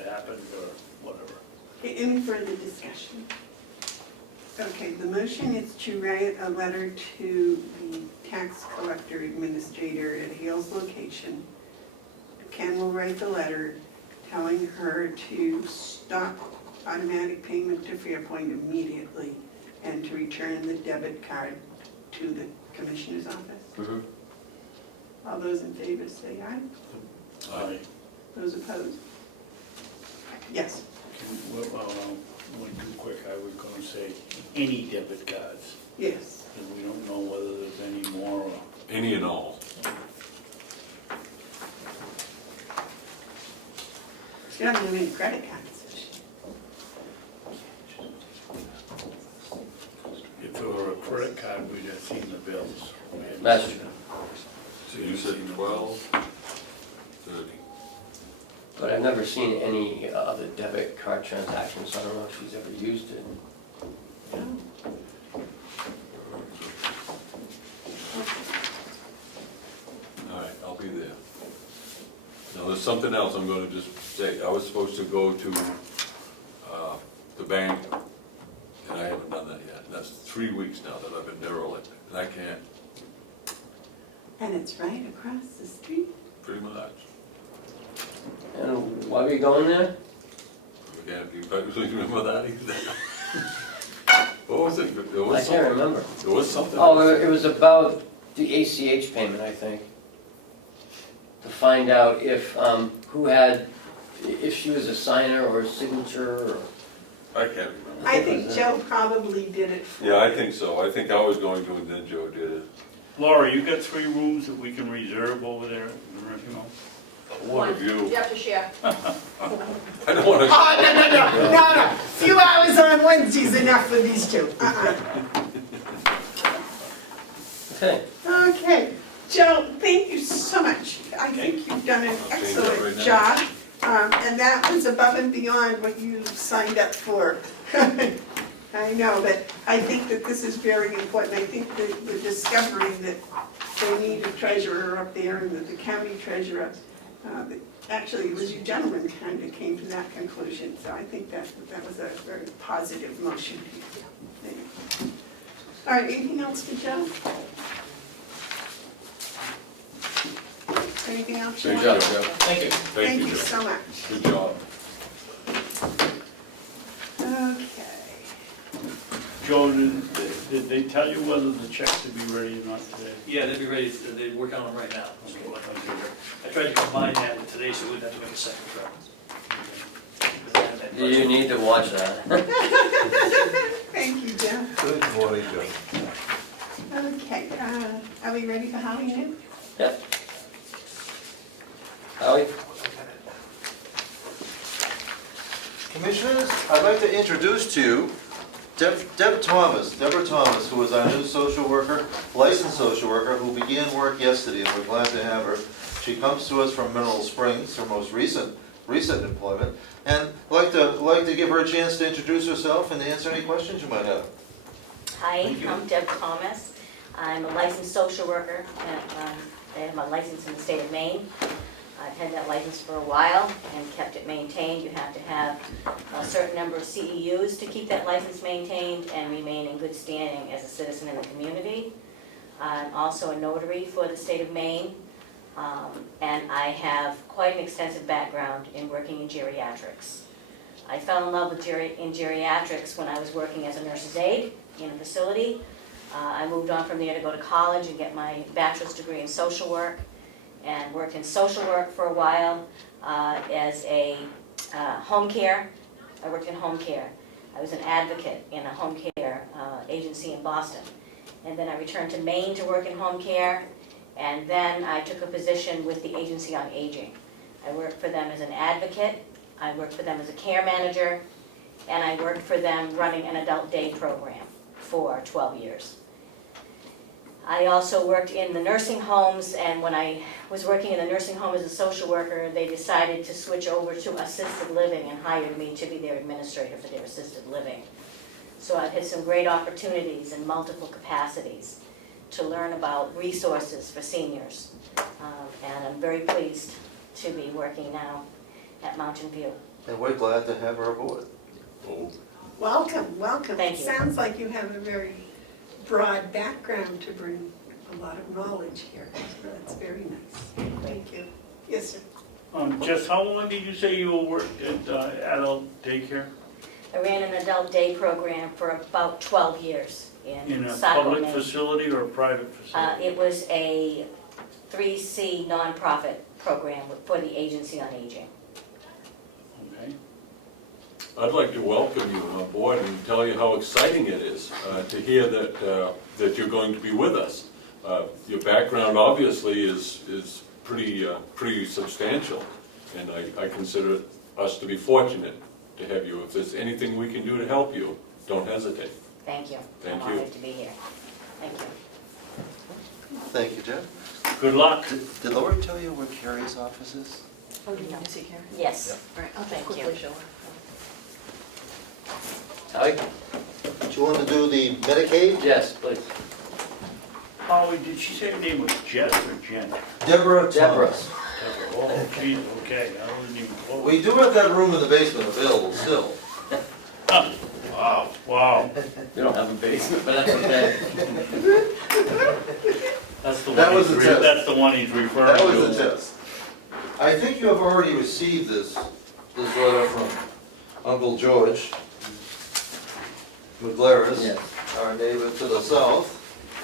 it happened, or whatever. Okay, any further discussion? Okay, the motion is to write a letter to the tax collector administrator at Hales location. Ken will write the letter telling her to stop automatic payment to Fairpoint immediately and to return the debit card to the commissioner's office. Mhm. All those in favor say aye. Aye. Those opposed? Yes. Went too quick, I was gonna say any debit cards, Yes. and we don't know whether there's any more or. Any and all. She doesn't have any credit cards, does she? If it were a credit card, we'd have seen the bills. We hadn't That's seen true. them. So you said 12, 30. But I've never seen any other debit card transactions, so I don't know if she's ever used it. All right, I'll be there. Now, there's something else I'm gonna just say. I was supposed to go to the bank, and I haven't done that yet. That's 3 weeks now that I've been derelict, and I can't, And it's right across the street. pretty much. And why were you going there? I can't, you remember that either? What was it? There was I can't something- remember. There was something. Oh, it was about the ACH payment, I think. To find out if, who had, if she was a signer or a signature or. I can't remember. I think Joe probably did it for Yeah, I you. think so. I think I was going to, and then Joe did it. Laura, you got 3 rooms that we can reserve over there in the nursing home? What have you? You have to share. I don't wanna. Oh, no. Few hours on Wednesday's enough for these two. Okay. Okay, Joe, thank you so much. I think you've done an Change that right excellent now. job. And that was above and beyond what you signed up for. I know, but I think that this is very important. I think that the discovery that they need a treasurer up there and that the county treasurer, actually, it was you gentlemen kind of came to that conclusion. So I think that was a very positive motion. All right, anything else for Joe? Anything else? you Thank want? you, Joe. Thank you. Thank you Joe. so much. Good job. Okay. Joe, did they tell you whether the checks would be ready or not today? Yeah, they'd be ready, they're working on them right now. So I tried to combine that with today, so we wouldn't have to make a second trip. You need to watch that. Thank you, Jeff. Good morning, Joe. Okay, are we ready for Howie now? Yep. Howie? Commissioners, I'd like to introduce to you Deborah Thomas, who is our new social worker, licensed social worker, who began work yesterday, and we're glad to have her. She comes to us from Mineral Springs, her most recent employment, and I'd like to give her a chance to introduce herself and to answer any questions you might have. Hi, I'm Deb Thomas. I'm a licensed social worker, and I have my license in the state of Maine. I've had that license for a while and kept it maintained. You have to have a certain number of CEUs to keep that license maintained and remain in good standing as a citizen in the community. I'm also a notary for the state of Maine, and I have quite an extensive background in working in geriatrics. I fell in love with geriatrics when I was working as a nurse's aide in a facility. I moved on from there to go to college and get my bachelor's degree in social work, and worked in social work for a while as a home care. I worked in home care. I was an advocate in a home care agency in Boston. And then I returned to Maine to work in home care, and then I took a position with the Agency on Aging. I worked for them as an advocate, I worked for them as a care manager, and I worked for them running an adult day program for 12 years. I also worked in the nursing homes, and when I was working in the nursing home as a social worker, they decided to switch over to assisted living and hired me to be their administrator for their assisted living. So I've had some great opportunities in multiple capacities to learn about resources for seniors. And I'm very pleased to be working now at Mountain View. And we're glad to have her aboard. Oh, Welcome, welcome. Thank you. Sounds like you have a very broad background to bring a lot of knowledge here. That's very nice. Thank you. Yes, sir. Jess, how long did you say you worked at adult daycare? I ran an adult day program for about 12 years In in a Saco, public Maine. facility or a private facility? It was a 3C nonprofit program for the Agency on Aging. Okay. I'd like to welcome you on board and tell you how exciting it is to hear that you're going to be with us. Your background obviously is pretty substantial, and I consider us to be fortunate to have you. If there's anything we can do to help you, don't hesitate. Thank you. Thank I'm you. honored to be here. Thank you. Thank you, Jeff. Good luck. Did Lori tell you where Carrie's office is? Oh, do you want to see Karen? Yes. All right, I'll Thank just you. quickly show her. Howie? Do you want to do the Medicaid? Yes, please. Holly, did she say her name was Jess or Jen? Deborah Deborah. Thomas. Oh, geez, okay, I wasn't even close. We do have that room in the basement available still. Wow, We don't have a basement, but that's okay. that's the That one was he's, the test. that's the one he's referring That to. was the test. I think you have already received this letter from Uncle George McGlaris, Yes. our neighbor to the south.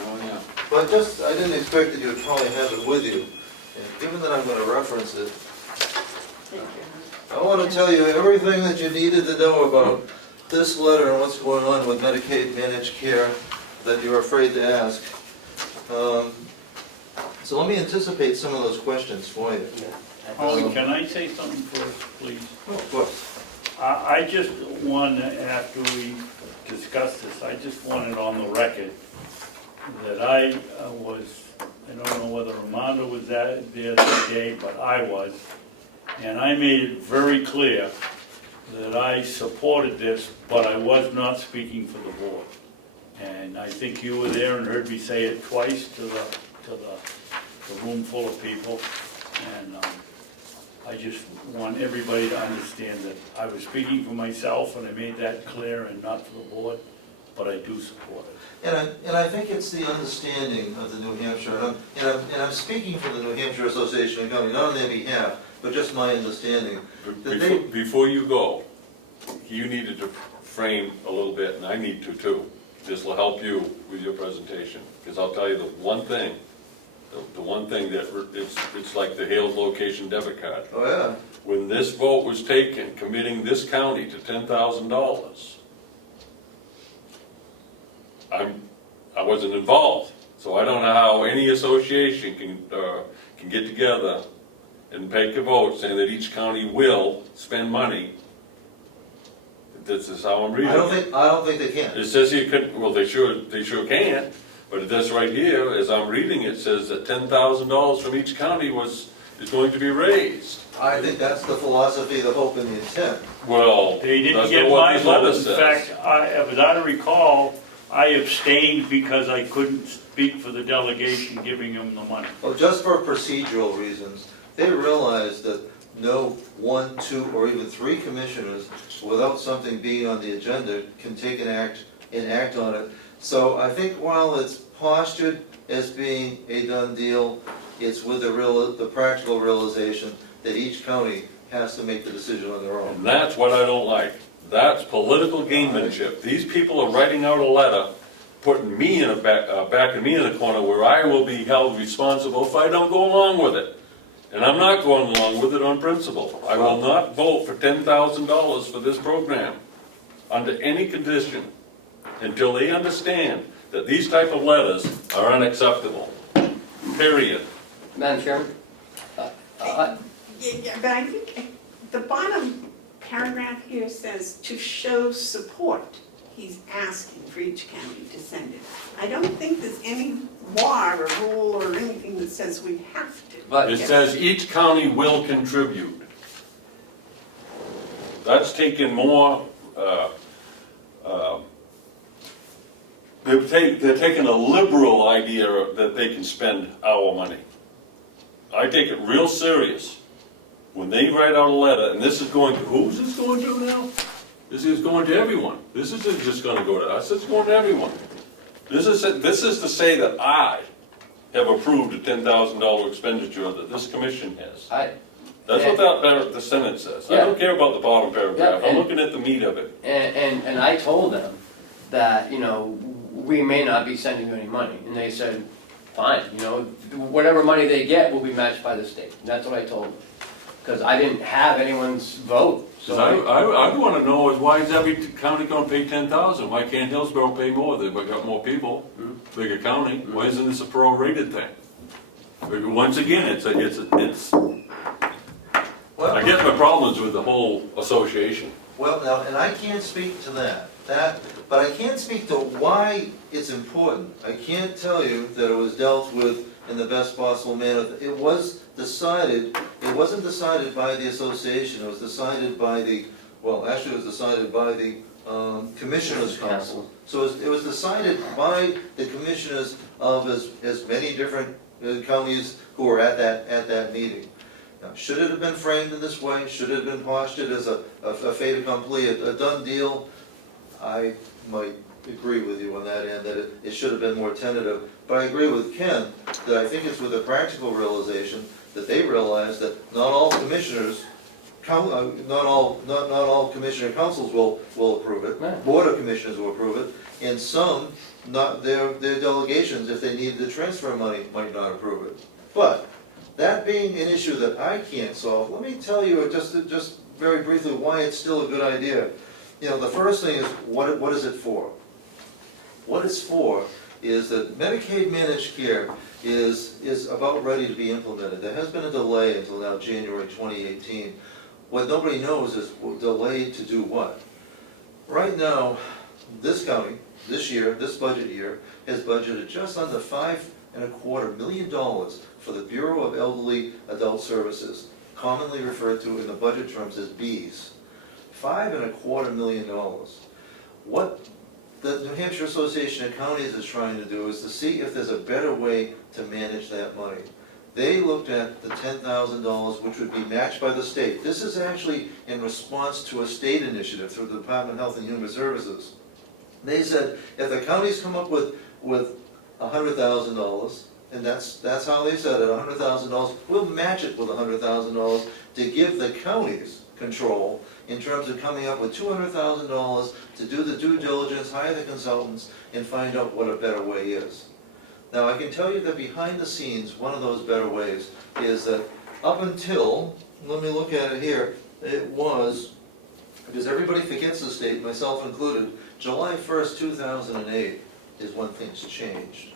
Oh, yeah. But I didn't expect that you'd probably have it with you. And given that I'm going to reference it, I want to tell you everything that you needed to know about this letter and what's going on with Medicaid managed care that you're afraid to ask. So let me anticipate some of those questions for you. Howard, can I say something first, please? Of course. I just want, after we discuss this, I just want it on the record that I don't know whether Armando was there that day, but I was. And I made it very clear that I supported this, but I was not speaking for the board. And I think you were there and heard me say it twice to the room full of people. And I just want everybody to understand that I was speaking for myself, and I made that clear, and not for the board, but I do support it. And I think it's the understanding of the New Hampshire, and I'm speaking for the New Hampshire Association of County, not on their behalf, but just my understanding. That they- Before you go, you needed to frame a little bit, and I need to too. This will help you with your presentation, because I'll tell you the one thing that it's like the Hales location debit card. Oh, yeah. When this vote was taken, committing this county to $10,000, I wasn't involved, so I don't know how any association can get together and take a vote saying that each county will spend money. This is how I'm reading it. I don't think they can. It says here, well, they sure can, but it does right here, as I'm reading it, says that $10,000 from each county is going to be raised. I think that's the philosophy, the hope, and the intent. Well, They didn't that's get not what my this vote. letter In says. fact, as I recall, I abstained because I couldn't speak for the delegation giving them the money. Well, just for procedural reasons, they realized that no one, two, or even three commissioners, without something being on the agenda, can take and act on it. So I think while it's postured as being a done deal, it's with the practical realization that each county has to make the decision on their own. And that's what I don't like. That's political gamemanship. These people are writing out a letter, putting me backing me in a corner where I will be held responsible if I don't go along with it. And I'm not going along with it on principle. I will not vote for $10,000 for this program under any condition until they understand that these type of letters are unacceptable. Period. Madam Chairman? Yeah, but I think the bottom paragraph here says to show support, he's asking for each county to send it. I don't think there's any law or rule or anything that says we have to. But It says each county will contribute. That's taken more, they're taking a liberal idea that they can spend our money. I take it real serious. When they write out a letter, and this is going to, who's this going to now? This is going to everyone. This isn't just gonna go to us, it's going to everyone. This is to say that I have approved a $10,000 expenditure that this commission has. That's what the sentence says. I don't care about the bottom paragraph, Yeah, I'm and- looking at the meat of it. And I told them that, we may not be sending you any money. And they said, fine, whatever money they get will be matched by the state. And that's what I told them. Because I didn't have anyone's vote. So I wanna know is why is every county gonna pay 10,000? Why can't Hillsborough pay more? They've got more people, bigger county. Why isn't this a prorated thing? Once again, it's, I guess my problem is with the whole association. Well, now, and I can't speak to that, but I can speak to why it's important. I can't tell you that it was dealt with in the best possible manner. It was decided, it wasn't decided by the association, it was decided by it was decided by the Commissioners' Council. So it was decided by the commissioners of as many different counties who were at that meeting. Now, should it have been framed in this way? Should it have been postured as a fait accompli, a done deal? I might agree with you on that end, that it should have been more tentative. But I agree with Ken that I think it's with a practical realization that they realize that not all commissioners, not all commissioner councils will approve it. Right. Board of Commissioners will approve it, and some, not their delegations, if they needed to transfer money, might not approve it. But that being an issue that I can't solve, let me tell you just very briefly why it's still a good idea. The first thing is, what is it for? What it's for is that Medicaid managed care is about ready to be implemented. There has been a delay until now, January 2018. What nobody knows is delayed to do what? Right now, this county, this year, this budget year, has budgeted just under $5.25 million for the Bureau of Elderly Adult Services, commonly referred to in the budget terms as BEAS. $5.25 million. What the New Hampshire Association of Counties is trying to do is to see if there's a better way to manage that money. They looked at the $10,000, which would be matched by the state. This is actually in response to a state initiative through the Department of Health and Human Services. They said, if the counties come up with $100,000, and that's how they said it, $100,000, we'll match it with $100,000 to give the counties control in terms of coming up with $200,000 to do the due diligence, hire the consultants, and find out what a better way is. Now, I can tell you that behind the scenes, one of those better ways is that up until, let me look at it here, it was, because everybody forgets this date, myself included, July 1st, 2008 is when things changed.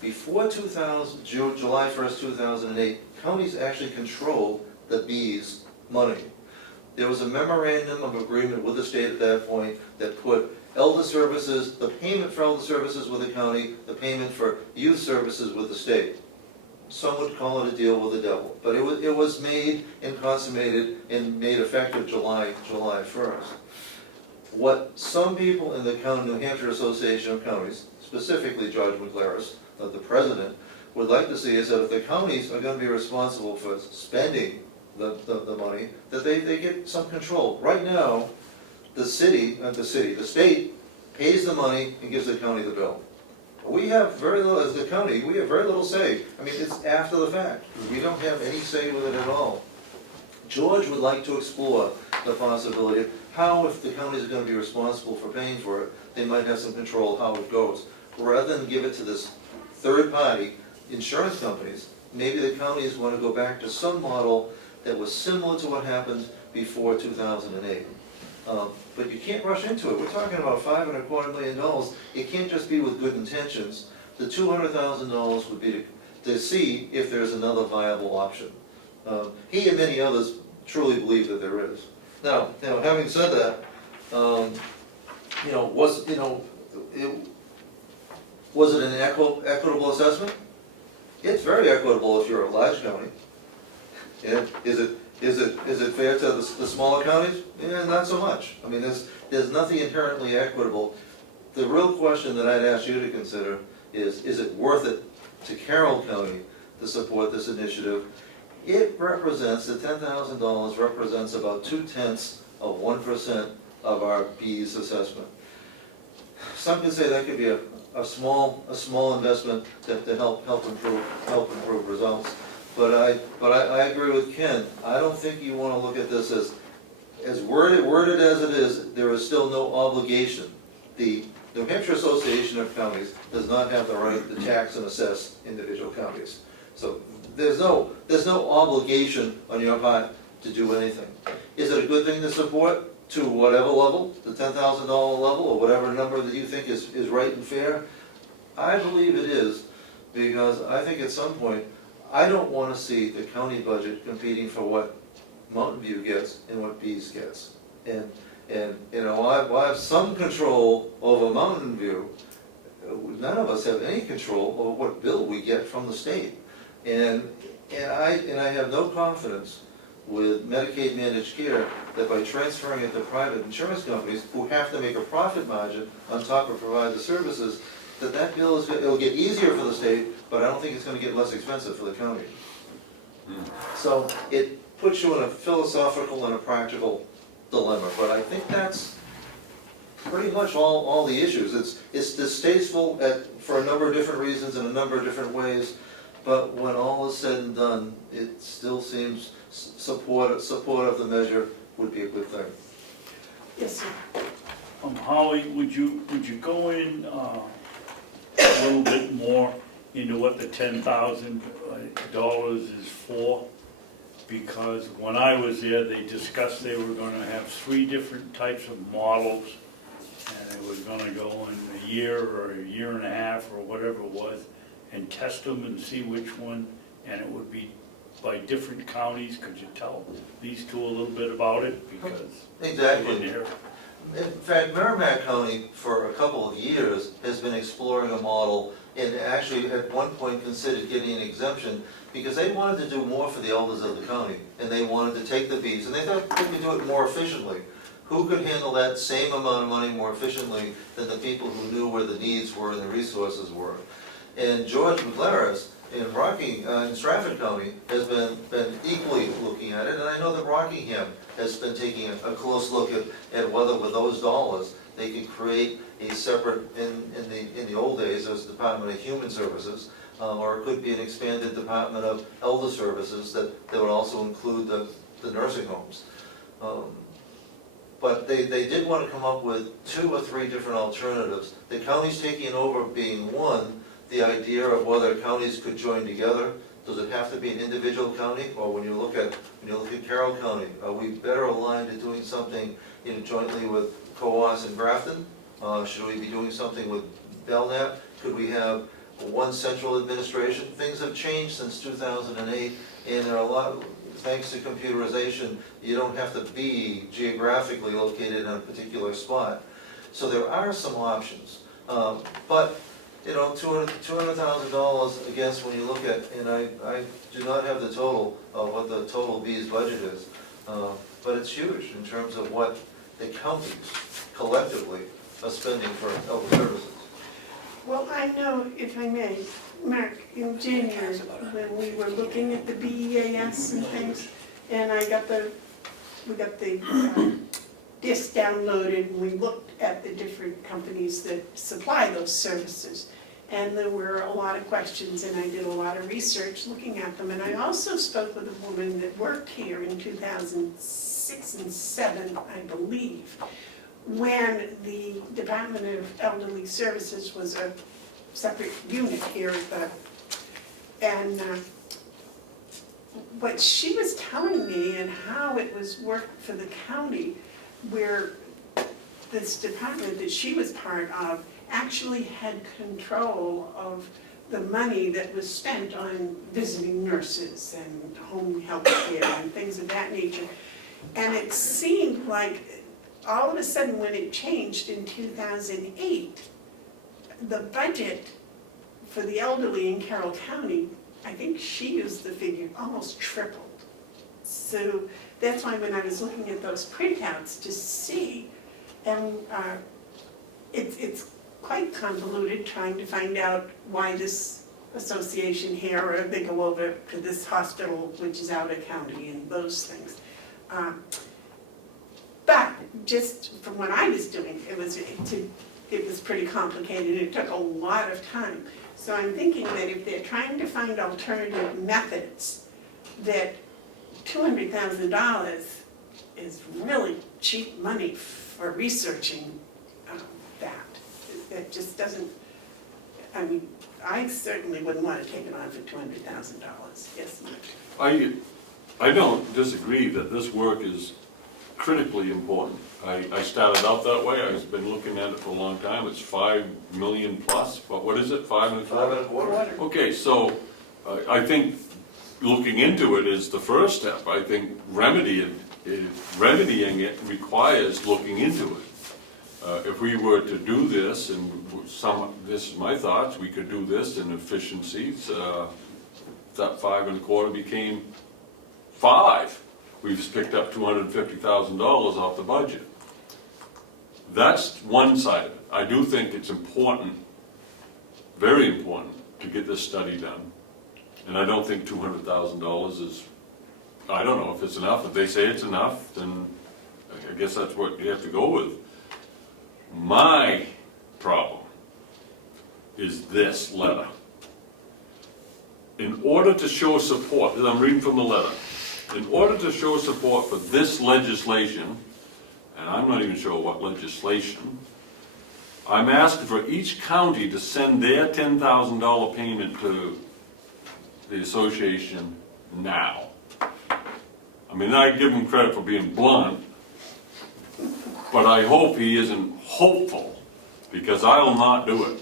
Before July 1st, 2008, counties actually controlled the BEAS money. There was a memorandum of agreement with the state at that point that put elder services, the payment for elder services with the county, the payment for youth services with the state. Some would call it a deal with the devil, but it was made and consummated and made effective July 1st. What some people in the New Hampshire Association of Counties, specifically George McLaris, the president, would like to see is that if the counties are going to be responsible for spending the money, that they get some control. Right now, the state pays the money and gives the county the bill. We have very little, as the county, we have very little say. I mean, it's after the fact. We don't have any say with it at all. George would like to explore the possibility of how, if the counties are going to be responsible for paying for it, they might have some control of how it goes. Rather than give it to this third party, insurance companies, maybe the counties want to go back to some model that was similar to what happened before 2008. But you can't rush into it. We're talking about $5.25 million. It can't just be with good intentions. The $200,000 would be to see if there's another viable option. He and many others truly believe that there is. Now having said that, was it an equitable assessment? It's very equitable if you're a large county. And is it fair to the smaller counties? Yeah, not so much. I mean, there's nothing inherently equitable. The real question that I'd ask you to consider is it worth it to Carroll County to support this initiative? It represents, the $10,000 represents about 0.2% of our BEAS assessment. Some could say that could be a small investment to help improve results. But I agree with Ken. I don't think you want to look at this as worded as it is. There is still no obligation. The New Hampshire Association of Counties does not have the right to tax and assess individual counties. So there's no obligation on your part to do anything. Is it a good thing to support to whatever level, the $10,000 level, or whatever number that you think is right and fair? I believe it is, because I think at some point, I don't want to see the county budget competing for what Mountain View gets and what BEAS gets. And I have some control over Mountain View. None of us have any control over what bill we get from the state. And I have no confidence with Medicaid managed care that by transferring it to private insurance companies who have to make a profit margin on top of provide the services, that bill it'll get easier for the state, but I don't think it's going to get less expensive for the county. So it puts you in a philosophical and a practical dilemma, but I think that's pretty much all the issues. It's distasteful for a number of different reasons in a number of different ways, but when all is said and done, it still seems support of the measure would be a good thing. Yes, sir. Holly, would you go in a little bit more into what the $10,000 is for? Because when I was there, they discussed they were gonna have 3 different types of models and it was gonna go in a year or a year and a half or whatever it was, and test them and see which one, and it would be by different counties. Could you tell these two a little bit about it? Because I Exactly. didn't hear. In fact, Merrimack County, for a couple of years, has been exploring a model and actually at one point considered getting an exemption because they wanted to do more for the elders of the county, and they wanted to take the beats, and they thought they could do it more efficiently. Who could handle that same amount of money more efficiently than the people who knew where the needs were and the resources were? And George McLaris in Stratford County has been equally looking at it, and I know that Rockingham has been taking a close look at whether with those dollars, they could create a separate, in the old days, there was the Department of Human Services, or it could be an expanded Department of Elder Services that would also include the nursing homes. But they did want to come up with 2 or 3 different alternatives. The counties taking over being one, the idea of whether counties could join together. Does it have to be an individual county, or when you look at Carroll County, are we better aligned to doing something jointly with Coos and Grafton? Should we be doing something with Belknap? Could we have one central administration? Things have changed since 2008, and there are a lot, thanks to computerization, you don't have to be geographically located in a particular spot. So there are some options, but $200,000 against when you look at, and I do not have the total of what the total B's budget is, but it's huge in terms of what the counties collectively are spending for elder services. Well, I know, if I may, Mark, in January, when we were looking at the BEAS and things, and we got the disc downloaded, and we looked at the different companies that supply those services. And there were a lot of questions, and I did a lot of research looking at them. And I also spoke with a woman that worked here in 2006 and 2007, I believe, when the Department of Elderly Services was a separate unit here at the, and what she was telling me and how it was worked for the county, where this department that she was part of actually had control of the money that was spent on visiting nurses and home health care and things of that nature. And it seemed like all of a sudden when it changed in 2008, the budget for the elderly in Carroll County, I think she used the figure, almost tripled. So that's why when I was looking at those printouts to see, and it's quite convoluted trying to find out why this association here, or they go over to this hospital which is out of county and those things. But just from what I was doing, it was pretty complicated. It took a lot of time. So I'm thinking that if they're trying to find alternative methods, that $200,000 is really cheap money for researching that. It just doesn't, I mean, I certainly wouldn't want to take it on for $200,000. Yes, Mike? I don't disagree that this work is critically important. I started out that way, I've been looking at it for a long time, it's 5 million plus, but what is it, 5 and a quarter? 5 1/4. Okay, so I think looking into it is the first step. I think remedying it requires looking into it. If we were to do this, and this is my thoughts, we could do this in efficiencies, that 5 and a quarter became 5. We've picked up $250,000 off the budget. That's one side of it. I do think it's important, very important, to get this study done. And I don't think $200,000 is, I don't know if it's enough. If they say it's enough, then I guess that's what you have to go with. My problem is this letter. In order to show support, and I'm reading from the letter, in order to show support for this legislation, and I'm not even sure what legislation, I'm asking for each county to send their $10,000 payment to the association now. I mean, I give them credit for being blunt, But I hope he isn't hopeful, because I'll not do it.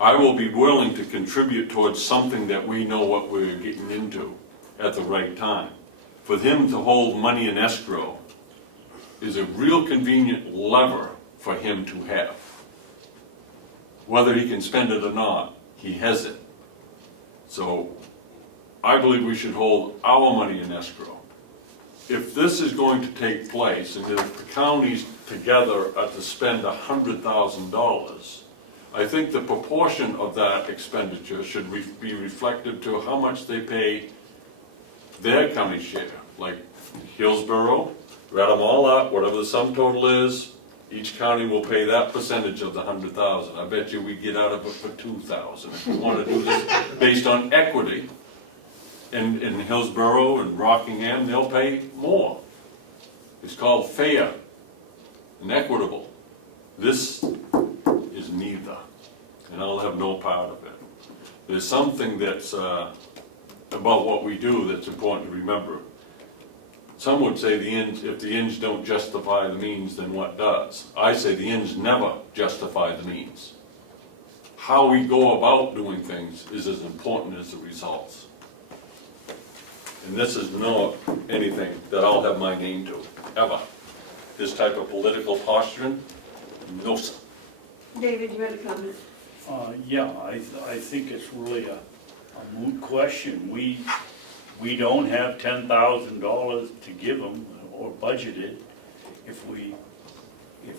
I will be willing to contribute towards something that we know what we're getting into at the right time. For him to hold money in escrow is a real convenient lever for him to have. Whether he can spend it or not, he has it. So I believe we should hold our money in escrow. If this is going to take place, and if the counties together are to spend $100,000, I think the proportion of that expenditure should be reflective to how much they pay their county share. Like Hillsborough, add them all up, whatever the sum total is, each county will pay that percentage of the 100,000. I bet you we get out of it for 2,000. If we want to do this based on equity, in Hillsborough and Rockingham, they'll pay more. It's called fair and equitable. This is neither, and I'll have no part of it. There's something that's about what we do that's important to remember. Some would say the ends, if the ends don't justify the means, then what does? I say the ends never justify the means. How we go about doing things is as important as the results. And this is not anything that I'll have my name to, ever. This type of political posturing, no, sir. David, you had a comment? Yeah, I think it's really a moot question. We don't have $10,000 to give them or budgeted. If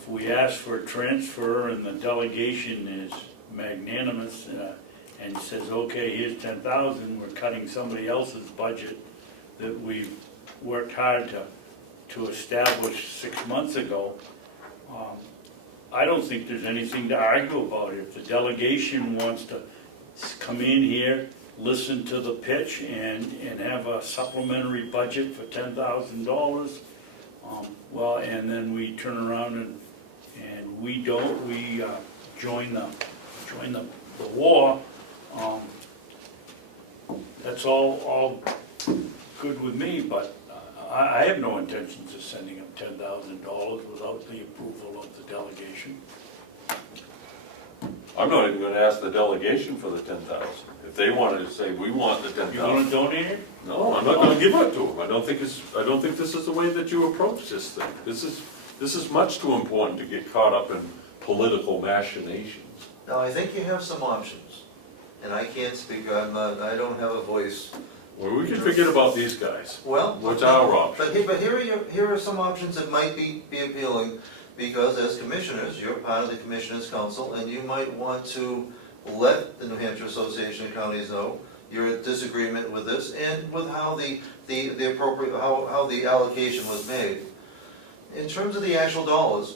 we ask for a transfer and the delegation is magnanimous and says, okay, here's 10,000, we're cutting somebody else's budget that we've worked hard to establish 6 months ago, I don't think there's anything to argue about. If the delegation wants to come in here, listen to the pitch and have a supplementary budget for $10,000, well, and then we turn around and we join the war, that's all good with me, but I have no intentions of sending them $10,000 without the approval of the delegation. I'm not even gonna ask the delegation for the 10,000. If they wanted to say, we want the You wanna 10,000. donate it? No, I'm not gonna give it to them. I don't think this is the way that you approach this thing. This is much too important to get caught up in political machinations. Now, I think you have some options, and I can't speak, I don't have a voice. Well, we can forget about these guys. Well. What's our option? But here are some options that might be appealing, because as commissioners, you're part of the Commissioners' Council, and you might want to let the New Hampshire Association of Counties know your disagreement with this and with how the appropriate, how the allocation was made. In terms of the actual dollars,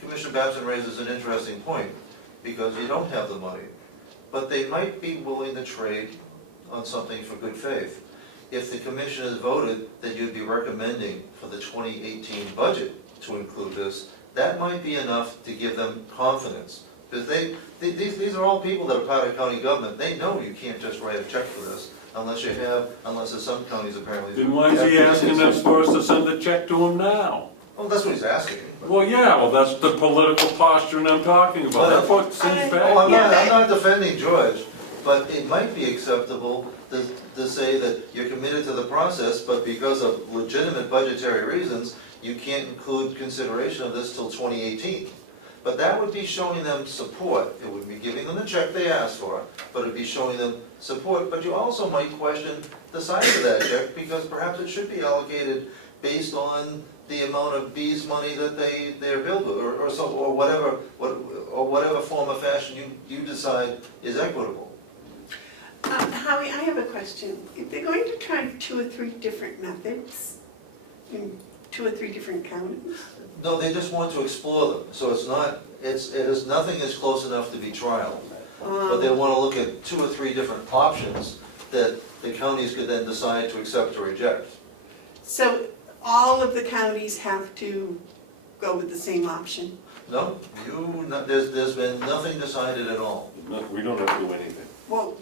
Commissioner Babson raises an interesting point, because you don't have the money, but they might be willing to trade on something for good faith. If the commissioners voted that you'd be recommending for the 2018 budget to include this, that might be enough to give them confidence. Because these are all people that are part of county government. They know you can't just write a check for this unless there's some counties apparently. Then why is he asking us for us to send a check to him now? Well, that's what he's asking. Well, yeah, well, that's the political posturing I'm talking about. That's what sends back. Oh, I'm not defending George, but it might be acceptable to say that you're committed to the process, but because of legitimate budgetary reasons, you can't include consideration of this till 2018. But that would be showing them support. It would be giving them the check they asked for, but it'd be showing them support. But you also might question the size of that check, because perhaps it should be allocated based on the amount of bees money that they're billed with, or whatever form of fashion you decide is equitable. Howie, I have a question. If they're going to try 2 or 3 different methods in 2 or 3 different counties? No, they just want to explore them, so nothing is close enough to be trial. But they want to look at 2 or 3 different options that the counties could then decide to accept or reject. So all of the counties have to go with the same option? No, there's been nothing decided at all. We don't have to do anything. Well,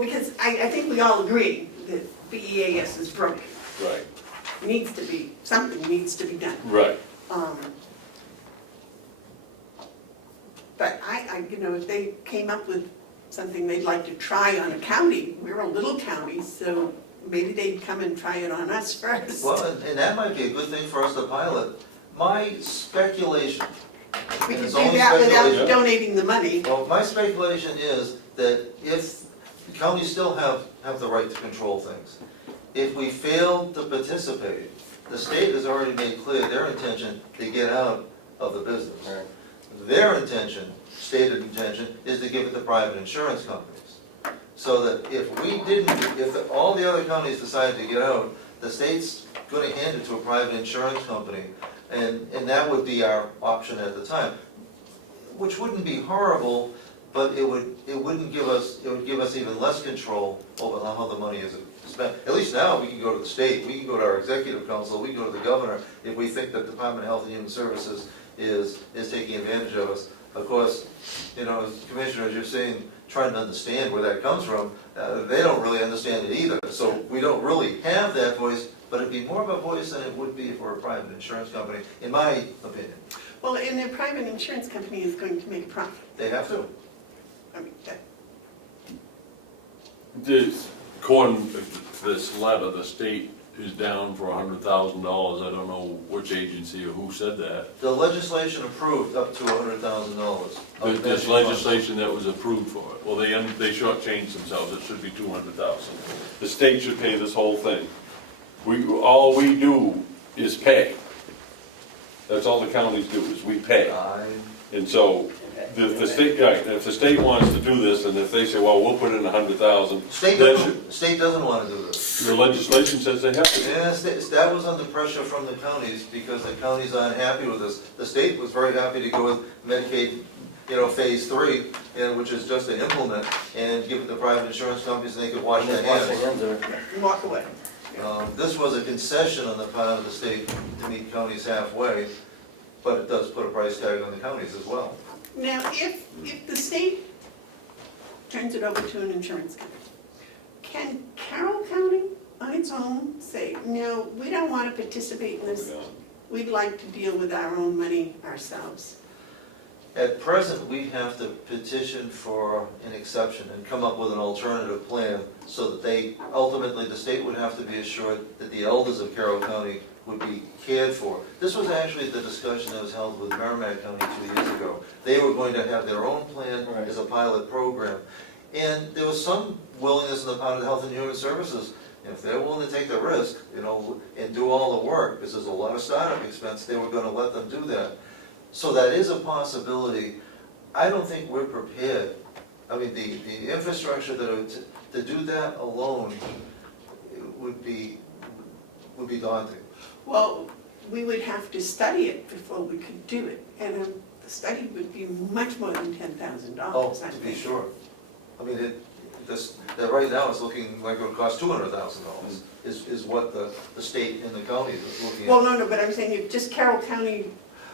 because I think we all agree that BEAS is broken. Right. Something needs to be done. Right. But if they came up with something they'd like to try on a county, we're a little county, so maybe they'd come and try it on us first. Well, and that might be a good thing for us to pilot. My speculation, We and could it's do only that without speculation. donating the money. Well, my speculation is that if the counties still have the right to control things, if we fail to participate, the state has already made clear their intention to get out of the business. Their intention, stated intention, is to give it to private insurance companies. So that if all the other counties decide to get out, the state's gonna hand it to a private insurance company, and that would be our option at the time. Which wouldn't be horrible, but it would give us even less control over how the money is spent. At least now, we can go to the state, we can go to our executive council, we can go to the governor, if we think that the Department of Health and Human Services is taking advantage of us. Of course, as Commissioner, as you're saying, trying to understand where that comes from, they don't really understand it either. So we don't really have that voice, but it'd be more of a voice than it would be for a private insurance company, in my opinion. Well, and a private insurance company is going to make a profit. They have to. I mean, According to this letter, the state is down for $100,000. I don't know which agency or who said that. The legislation approved up to $100,000. This legislation that was approved for it. Well, they shortchanged themselves. It should be $200,000. The state should pay this whole thing. All we do is pay. That's all the counties do, is we pay. And so, the state, right, if the state wants to do this, and if they say, well, we'll put in 100,000, State doesn't want to do this. your legislation says they have to. Yeah, that was under pressure from the counties, because the counties aren't happy with this. The state was very happy to go with Medicaid, phase 3, which is just to implement, and give it to private insurance companies, and they could wash their hands. walk away. This was a concession on the part of the state to meet counties halfway, but it does put a price tag on the counties as well. Now, if the state turns it over to an insurance company, can Carroll County on its own say, no, we don't want to participate in this, we'd like to deal with our own money ourselves? At present, we have to petition for an exception and come up with an alternative plan so that ultimately, the state would have to be assured that the elders of Carroll County would be cared for. This was actually the discussion that was held with Merrimack County 2 years ago. They were going to have their own plan as a pilot program. And there was some willingness on the part of the Health and Human Services, if they're willing to take the risk, and do all the work, because there's a lot of startup expense, they were gonna let them do that. So that is a possibility. I don't think we're prepared. I mean, the infrastructure to do that alone would be daunting. Well, we would have to study it before we could do it, and the study would be much more than $10,000, Oh, I to be think. sure. I mean, that right now is looking like it would cost $200,000, is what the state and the county is looking at. Well, no, but I'm saying if just Carroll County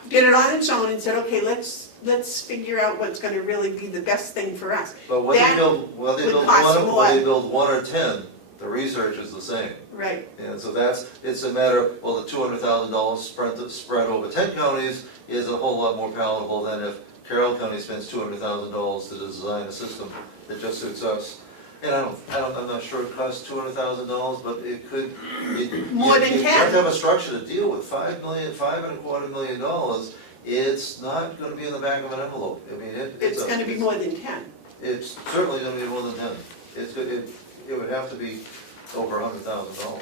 did it on its own and said, okay, let's figure out what's gonna really be the best thing for us. But whether that they build would one, cost or more. whether they build 1 or 10, the research is the same. Right, And so it's a matter of, well, the $200,000 spread over 10 counties is a whole lot more palatable than if Carroll County spends $200,000 to design a system that just suits us. And I'm not sure it costs $200,000, but it could. More than You 10. have to have a structure to deal with $5.25 million. It's not gonna be in the back of an envelope. I mean, it's gonna be more than 10. It's certainly gonna be more than 10. It would have to be over $100,000.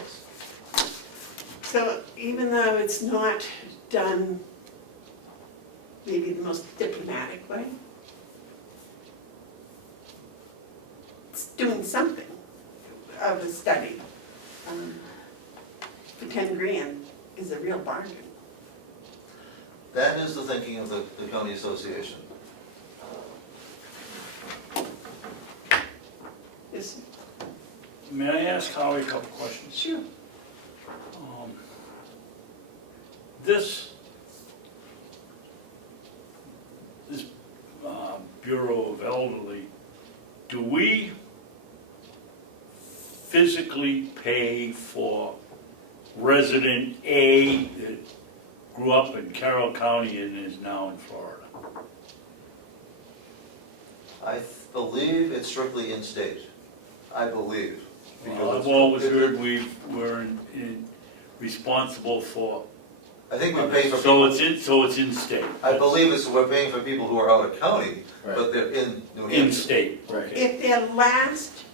So even though it's not done maybe the most diplomatic way, it's doing something of a study. For 10 grand is a real bargain. That is the thinking of the county association. May I ask Howie a couple questions? Sure. This Bureau of Elderly, do we physically pay for resident A that grew up in Carroll County and is now in Florida? I believe it's strictly in-state, I believe. Well, because I've always heard we're responsible for, I think we pay for so people, it's in state. I believe we're paying for people who are out of county, Right. but they're in New In Hampshire. state. Right. If their last,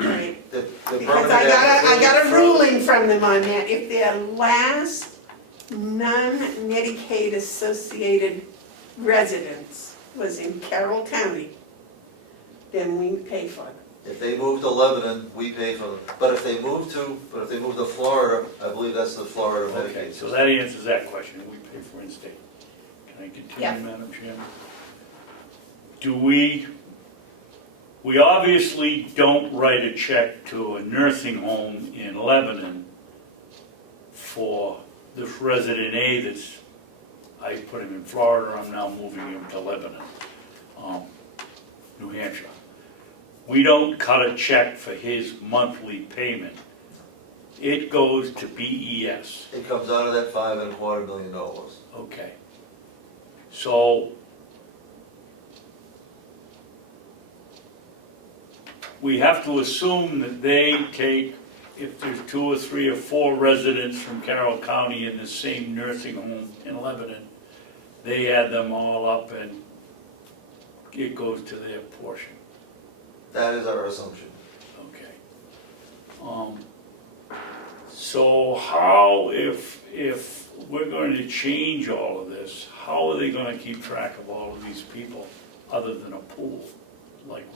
right, The because permanent I got a address- ruling from them on that, if their last non-Medicaid associated residence was in Carroll County, then we pay for them. If they move to Lebanon, we pay for them. But if they move to Florida, I believe that's the Florida Okay, Medicaid so system. that answers that question, we pay for in-state. Can I Yeah. continue, Madam Chairman? Do we obviously don't write a check to a nursing home in Lebanon for this resident A that's, I put him in Florida, I'm now moving him to Lebanon, New Hampshire. We don't cut a check for his monthly payment. It goes to BES. It comes out of that $5.25 million. Okay. So we have to assume that they take, if there's 2 or 3 or 4 residents from Carroll County in the same nursing home in Lebanon, they add them all up and it goes to their portion. That is our assumption. Okay. So how, if we're going to change all of this, how are they gonna keep track of all of these people other than a pool? Like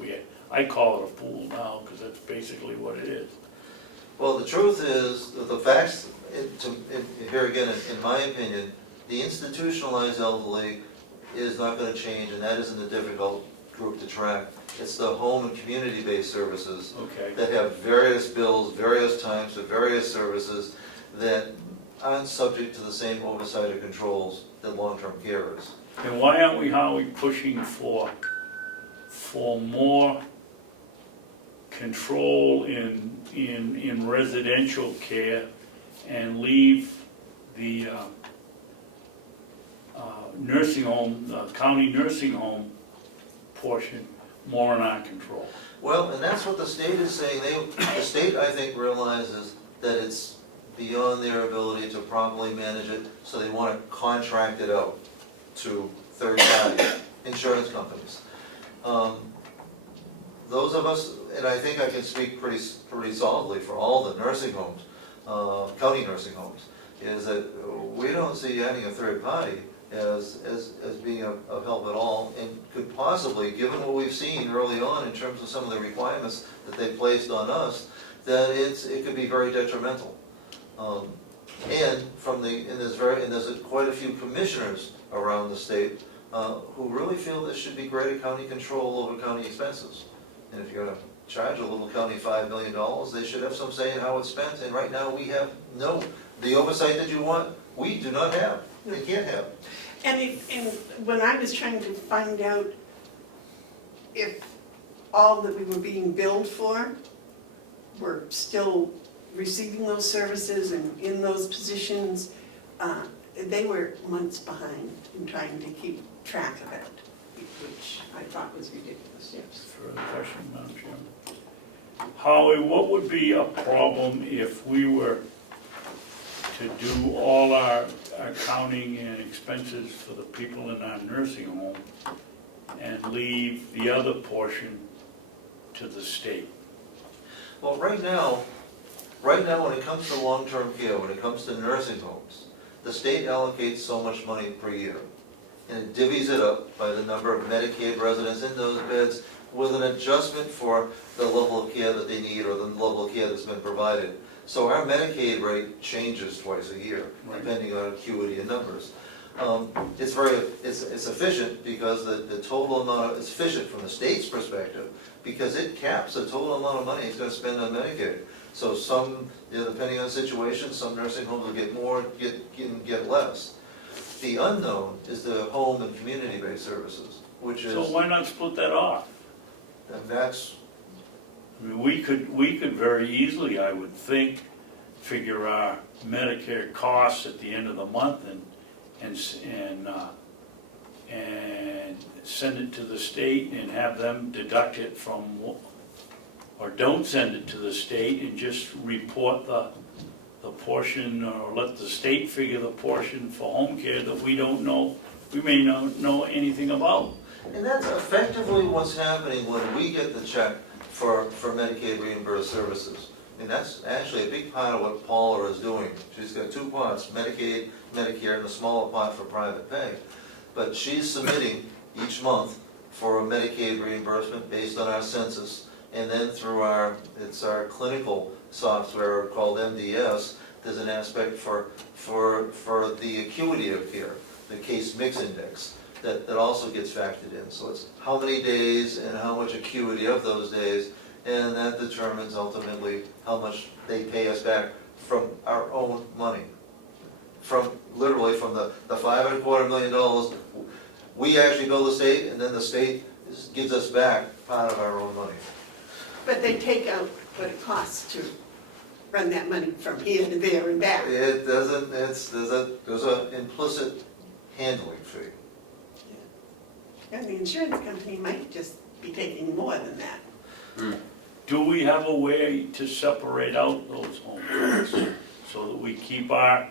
I call it a pool now, because that's basically what it is. Well, the truth is, that the facts, here again, in my opinion, the institutionalized elderly is not gonna change, and that isn't a difficult group to track. It's the home and community-based services Okay, that have various bills, various times, for various services that aren't subject to the same oversight or controls that long-term care is. and why aren't we, Howie, pushing for more control in residential care and leave the nursing home, the county nursing home portion more in our control? Well, and that's what the state is saying. The state, I think, realizes that it's beyond their ability to properly manage it, so they want to contract it out to third-party insurance companies. Those of us, and I think I can speak pretty solidly for all the nursing homes, county nursing homes, is that we don't see adding a third party as being of help at all, and could possibly, given what we've seen early on in terms of some of the requirements that they placed on us, that it could be very detrimental. And there's quite a few commissioners around the state who really feel there should be greater county control over county expenses. And if you're gonna charge a little county $5 million, they should have some say in how it's spent, and right now we have the oversight that you want, we do not have, they can't have. And when I was trying to find out if all that we were being billed for were still receiving those services and in those positions, they were months behind in trying to keep track of it, which I thought was ridiculous. Yes. Further question, Madam Chairman? Howie, what would be a problem if we were to do all our accounting and expenses for the people in our nursing home and leave the other portion to the state? Well, right now, when it comes to long-term care, when it comes to nursing homes, the state allocates so much money per year. And it divvies it up by the number of Medicaid residents in those beds with an adjustment for the level of care that they need or the level of care that's been provided. So our Medicaid rate changes twice a year, Right. depending on acuity and numbers. It's efficient because the total amount, it's efficient from the state's perspective, because it caps the total amount of money it's gonna spend on Medicaid. So some, depending on the situation, some nursing homes will get more, get less. The unknown is the home and community-based services, which is, So why not split that off? and that's, I mean, we could very easily, I would think, figure our Medicare costs at the end of the month and and send it to the state and have them deduct it from, or don't send it to the state and just report the portion, or let the state figure the portion for home care that we don't know, we may not know anything about. And that's effectively what's happening when we get the check for Medicaid reimbursed services. And that's actually a big part of what Paula is doing. She's got two pots, Medicaid, Medicare, and a smaller pot for private pay. But she's submitting each month for a Medicaid reimbursement based on our census. And then through it's our clinical software called MDS, there's an aspect for the acuity of care, the case mix index, that also gets factored in. So it's how many days and how much acuity of those days, and that determines ultimately how much they pay us back from our own money. Literally from the $5.25 million, we actually bill the state, and then the state gives us back part of our own money. But they take out what it costs to run that money from here to there and back. It doesn't, there's an implicit handling fee. And the insurance company might just be taking more than that. Do we have a way to separate out those home costs so that we keep the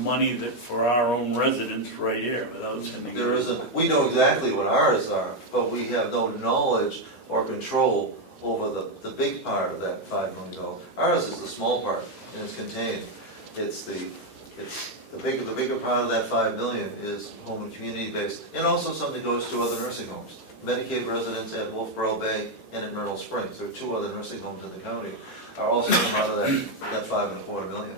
money that for our own residents right here without sending? There isn't, we know exactly what ours are, but we have no knowledge or control over the big part of that $5 million. Ours is the small part, and it's contained. It's the bigger part of that $5 million is home and community based, and also something goes to other nursing homes. Medicaid residents at Wolfboro Bay and in Myrtle Springs, there are 2 other nursing homes in the county, are also part of that $5.25 million.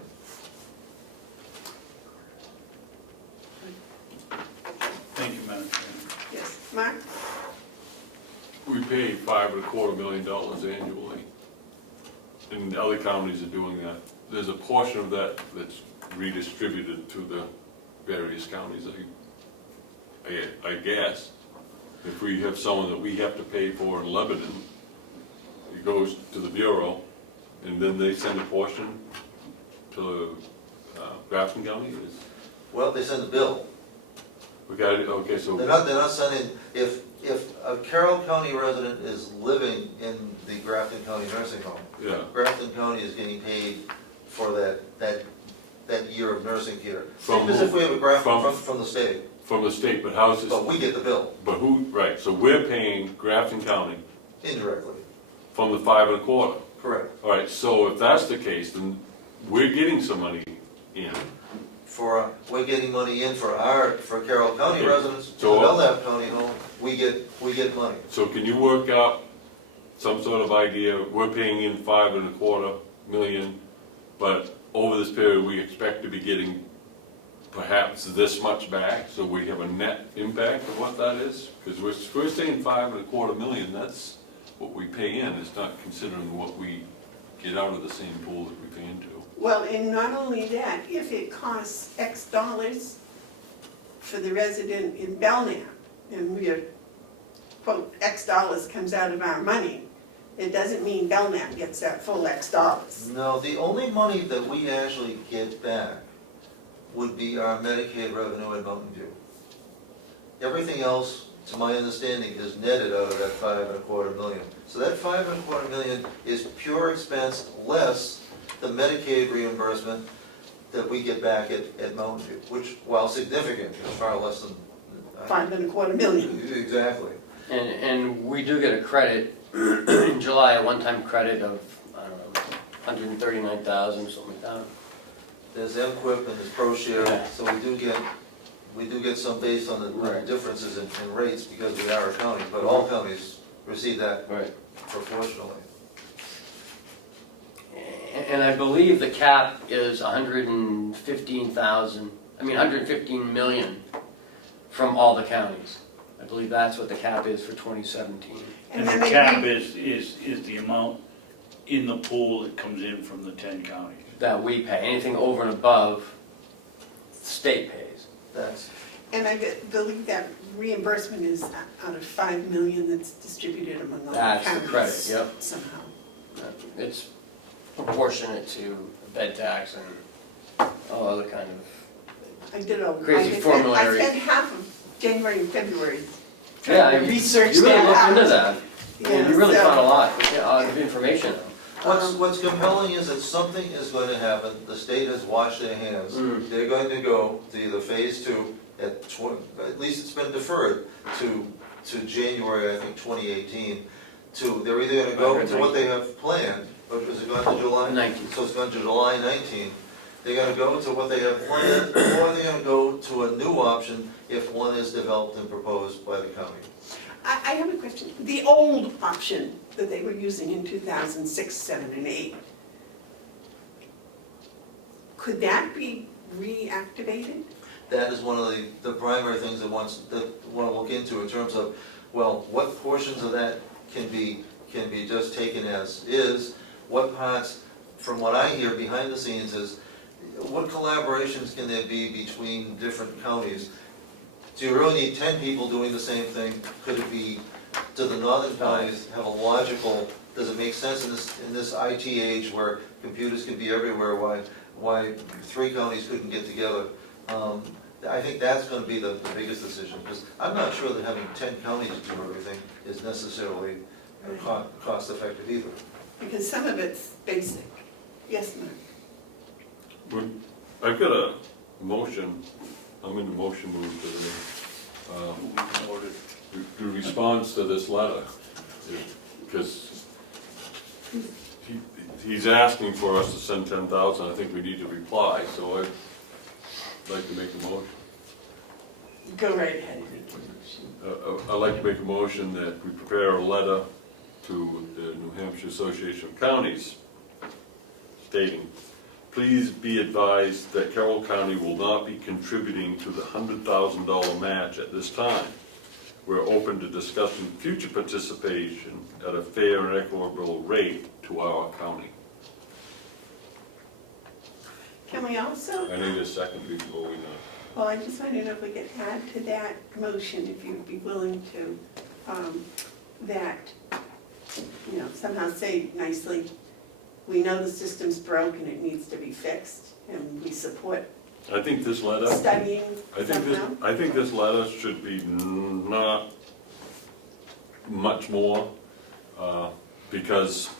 Thank you, Madam Chairman. Yes, Mark? We pay $5.25 million annually, and other counties are doing that. There's a portion of that that's redistributed to the various counties, I guess. If we have someone that we have to pay for in Lebanon, it goes to the Bureau, and then they send a portion to Grafton County. Well, they send a bill. We got it, okay, so. They're not sending, if a Carroll County resident is living in the Grafton County nursing home, Yeah, Grafton County is getting paid for that year of nursing care. From Same as if we have a Grafton from- from the state, from the state, but how's this, but we get the bill but who, right, so we're paying Grafton County indirectly. from the $5.25. Correct. All right, so if that's the case, then we're getting some money in. We're getting money in for Carroll County Okay. residents, to the So- Belknap County home, we get money. So can you work out some sort of idea, we're paying in $5.25 million, but over this period, we expect to be getting perhaps this much back, so we have a net impact of what that is? Because we're saying $5.25 million, that's what we pay in, it's not considering what we get out of the same pool that we pay into. Well, and not only that, if it costs X dollars for the resident in Belknap, and we're, quote, X dollars comes out of our money, it doesn't mean Belknap gets that full X dollars. No, the only money that we actually get back would be our Medicaid revenue at Mountain View. Everything else, to my understanding, is netted out of that $5.25 million. So that $5.25 million is pure expense less the Medicaid reimbursement that we get back at Mountain View, which, while significant, is far less than. $5.25 million. Exactly. And we do get a credit in July, a one-time credit of, I don't know, $139,000, something like that. There's MQIP and there's ProShare, Yeah. so we do get some based on the Right. differences in rates because we are a county, but all counties receive that Right. proportionally. And I believe the cap is 115,000, I mean 115 million from all the counties. I believe that's what the cap is for 2017. And then the they cap re- is the amount in the pool that comes in from the 10 counties. That we pay, anything over and above, the state pays. That's, And I believe that reimbursement is out of $5 million that's distributed among all the counties. That's the credit, yep. Somehow. It's proportionate to bed tax and all other kind of I did a. Crazy I formulary. spent half of January and February Yeah, trying to research you really that looked out. into that. Yeah, You really so, found a lot of information. What's compelling is that something is going to happen, the state has washed their hands. Mm. They're going to go to either phase two, at least it's been deferred to January, I think, 2018. They're either gonna go to what they have planned, or is it gone to July? 19. So it's gone to July 19. They're gonna go to what they have planned, or they're gonna go to a new option if one is developed and proposed by the county. I have a question. The old option that they were using in 2006, 7, and 8, could that be reactivated? That is one of the primary things that want to look into in terms of, well, what portions of that can be just taken as is, what parts, from what I hear behind the scenes is, what collaborations can there be between different counties? Do you really need 10 people doing the same thing? Could it be, do the northern counties have a logical, does it make sense in this IT age where computers can be everywhere, why 3 counties couldn't get together? I think that's gonna be the biggest decision, because I'm not sure that having 10 counties do everything is necessarily cost effective either. Because some of it's basic. Yes, Mark? I've got a motion, I'm in the motion mood today. The response to this letter, because he's asking for us to send 10,000, I think we need to reply, so I'd like to make a motion. Go right ahead. I'd like to make a motion that we prepare a letter to the New Hampshire Association of Counties stating, please be advised that Carroll County will not be contributing to the $100,000 match at this time. We're open to discussing future participation at a fair and equitable rate to our county. Can we also? I need a second before we know. Well, I just wanted to know if we could add to that motion, if you'd be willing to, that, you know, somehow say nicely, we know the system's broken, it needs to be fixed, and we support I think this letter, studying I somehow. think this letter should be not much more, because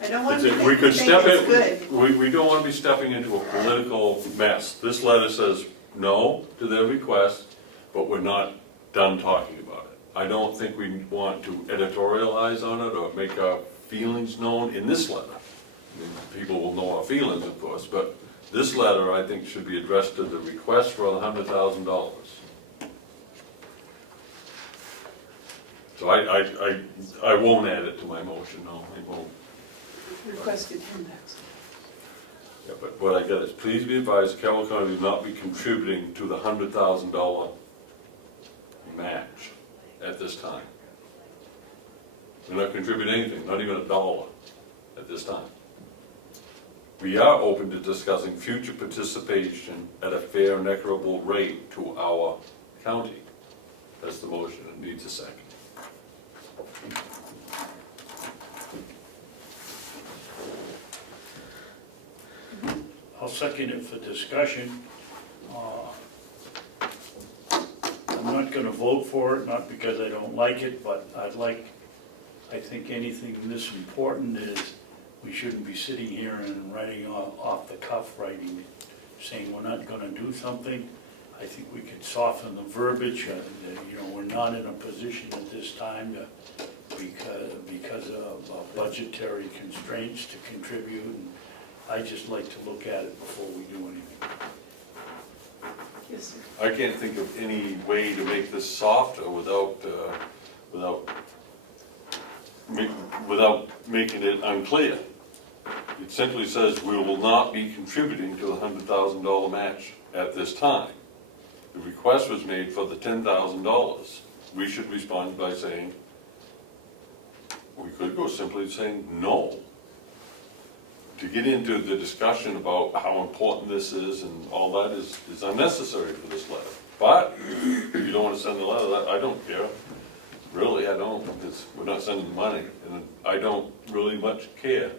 I don't want to we think could step it's good. we don't want to be stepping into a political mess. This letter says no to their request, but we're not done talking about it. I don't think we want to editorialize on it or make our feelings known in this letter. I mean, people will know our feelings, of course, but this letter, I think, should be addressed to the request for $100,000. So I won't add it to my motion, no, I won't. Requested 10,000. Yeah, but what I get is, please be advised, Carroll County will not be contributing to the $100,000 match at this time. We're not contributing anything, not even $1 at this time. We are open to discussing future participation at a fair and equitable rate to our county. That's the motion, it needs a second. I'll second it for discussion. I'm not gonna vote for it, not because I don't like it, but I think anything this important is, we shouldn't be sitting here and writing off the cuff writing, saying we're not gonna do something. I think we could soften the verbiage, you know, we're not in a position at this time to, because of budgetary constraints to contribute. And I just like to look at it before we do anything. Yes, sir. I can't think of any way to make this softer without making it unclear. It simply says we will not be contributing to the $100,000 match at this time. The request was made for the $10,000. We should respond by saying, we could go simply saying no. To get into the discussion about how important this is and all that is unnecessary for this letter. But if you don't want to send the letter, I don't care. Really, I don't, because we're not sending money, and I don't really much care.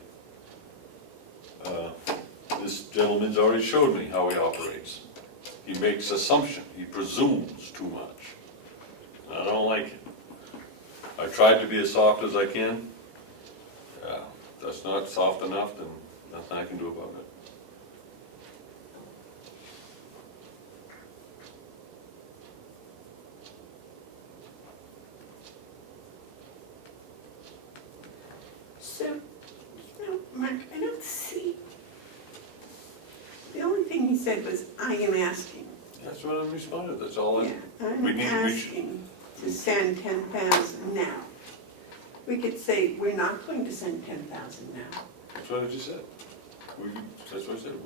This gentleman's already showed me how he operates. He makes assumption, he presumes too much. I don't like it. I tried to be as soft as I can. Yeah, that's not soft enough, then nothing I can do about it. So, Mark, I don't see. The only thing he said was, I am asking. That's what I responded, that's all Yeah, I, I'm we should- asking to send 10,000 now. We could say, we're not going to send 10,000 now. that's what I just said. That's what I said,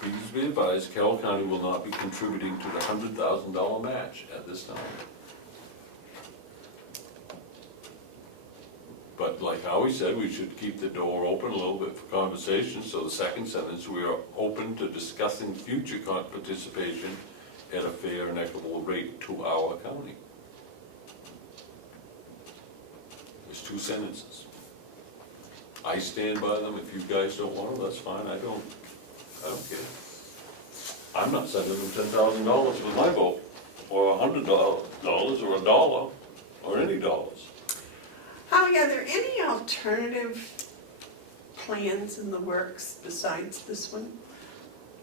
please be advised, Carroll County will not be contributing to the $100,000 match at this time. But like Howie said, we should keep the door open a little bit for conversation, so the second sentence, we are open to discussing future participation at a fair and equitable rate to our county. There's 2 sentences. I stand by them, if you guys don't want them, that's fine, I don't care. I'm not sending them $10,000 with my vote, or $100, or $1, or any dollars. Howie, are there any alternative plans in the works besides this one?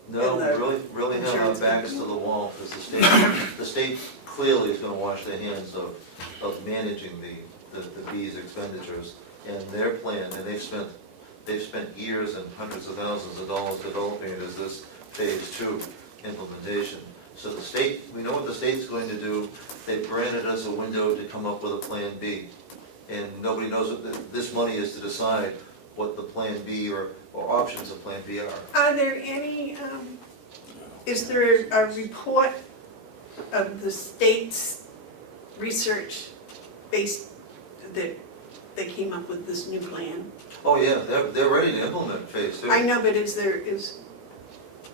No, And the really have our insurance backs to company? the wall, because the state clearly is gonna wash their hands of managing the bees expenditures. And their plan, and they've spent years and hundreds of thousands of dollars developing it as this phase 2 implementation. So the state, we know what the state's going to do, they've granted us a window to come up with a plan B. And nobody knows what this money is to decide what the plan B or options of plan B are. Are there any, is there a report of the state's research based, that they came up with this new plan? Oh, yeah, they're ready to implement phase 2. I know, but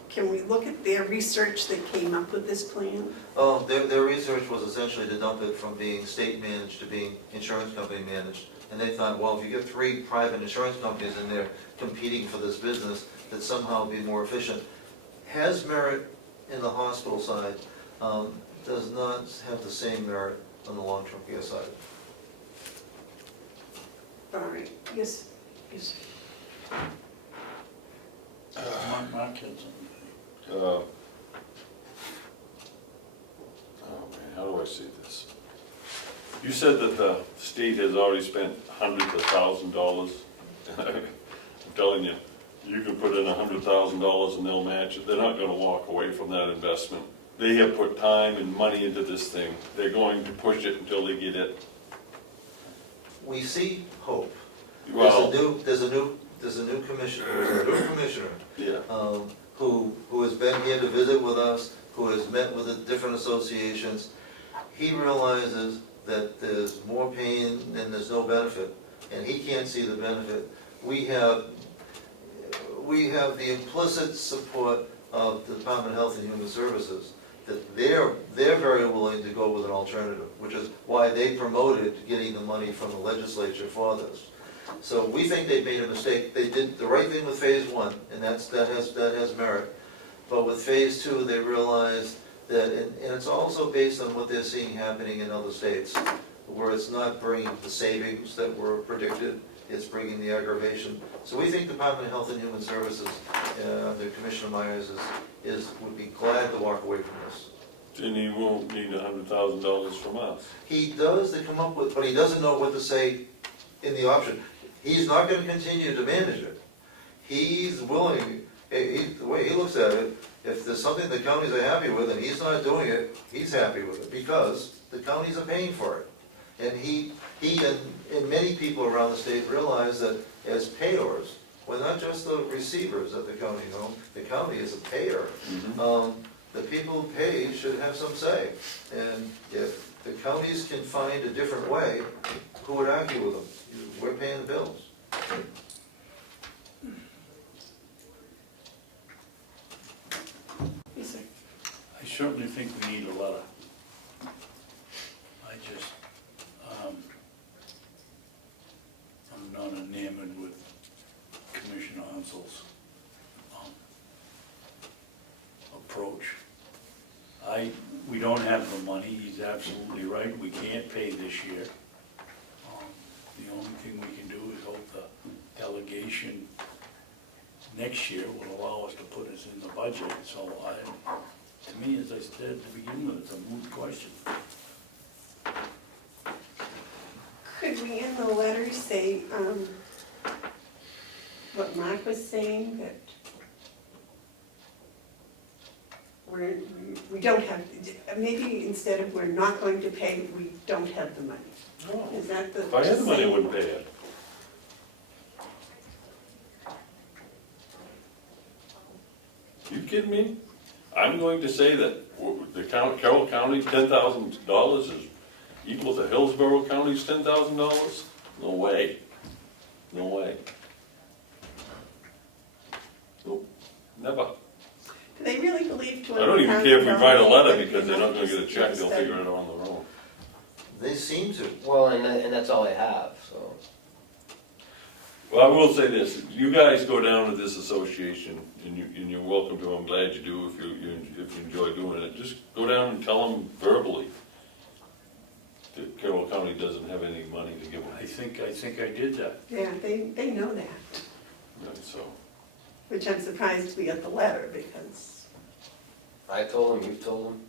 can we look at their research that came up with this plan? Oh, their research was essentially to dump it from being state managed to being insurance company managed. And they thought, well, if you get 3 private insurance companies in there competing for this business, that somehow it'd be more efficient. Has merit in the hospital side, does not have the same merit on the long-term care side. All right, yes, yes. Mark had something. Oh man, how do I say this? You said that the state has already spent hundreds of $1,000s. I'm telling you, you can put in $100,000 and they'll match it. They're not gonna walk away from that investment. They have put time and money into this thing. They're going to push it until they get it. We see hope. Well, There's a new commissioner yeah, who has been here to visit with us, who has met with the different associations. He realizes that there's more pain and there's no benefit, and he can't see the benefit. We have the implicit support of the Department of Health and Human Services, that they're very willing to go with an alternative, which is why they promoted getting the money from the legislature for this. So we think they made a mistake. They did the right thing with phase 1, and that has merit. But with phase 2, they realized that, and it's also based on what they're seeing happening in other states, where it's not bringing the savings that were predicted, it's bringing the aggravation. So we think Department of Health and Human Services, under Commissioner Myers, would be glad to walk away from this. and he won't need $100,000 from us. He does, they come up with, but he doesn't know what to say in the option. He's not gonna continue to manage it. He's willing, the way he looks at it, if there's something the counties are happy with and he's not doing it, he's happy with it, because the counties are paying for it. And he and many people around the state realize that as payors, we're not just the receivers at the county, you know, the county is a payer. The people who pay should have some say. And if the counties can find a different way, who would argue with them? We're paying the bills. Yes, sir. I certainly think we need a letter. I just, I'm not enamored with Commissioner Hansel's we don't have the money, he's absolutely right, we can't pay this year. The only thing we can do is hope the delegation next year will allow us to put us in the budget, so to me, as I said at the beginning, it's a moot question. Could we in the letter say, what Mark was saying, that we don't have, maybe instead of we're not going to pay, we don't have the money? No. Is that the? If I had the money, I wouldn't pay it. You kidding me? I'm going to say that the Carroll County, $10,000 is equal to Hillsborough County's $10,000? No way. No way. Nope, never. Do they really believe I don't even care if we write a letter $200,000 because they're not gonna get a check, they'll study? figure it out on their own. They seem to. Well, and that's all they have, so. Well, I will say this, you guys go down to this association, and you're welcome to, I'm glad you do if you enjoy doing it. Just go down and tell them verbally that Carroll County doesn't have any money to give them. I think I did that. Yeah, they know that, Right, so, which I'm surprised we got the letter, because, I told them, you've told them.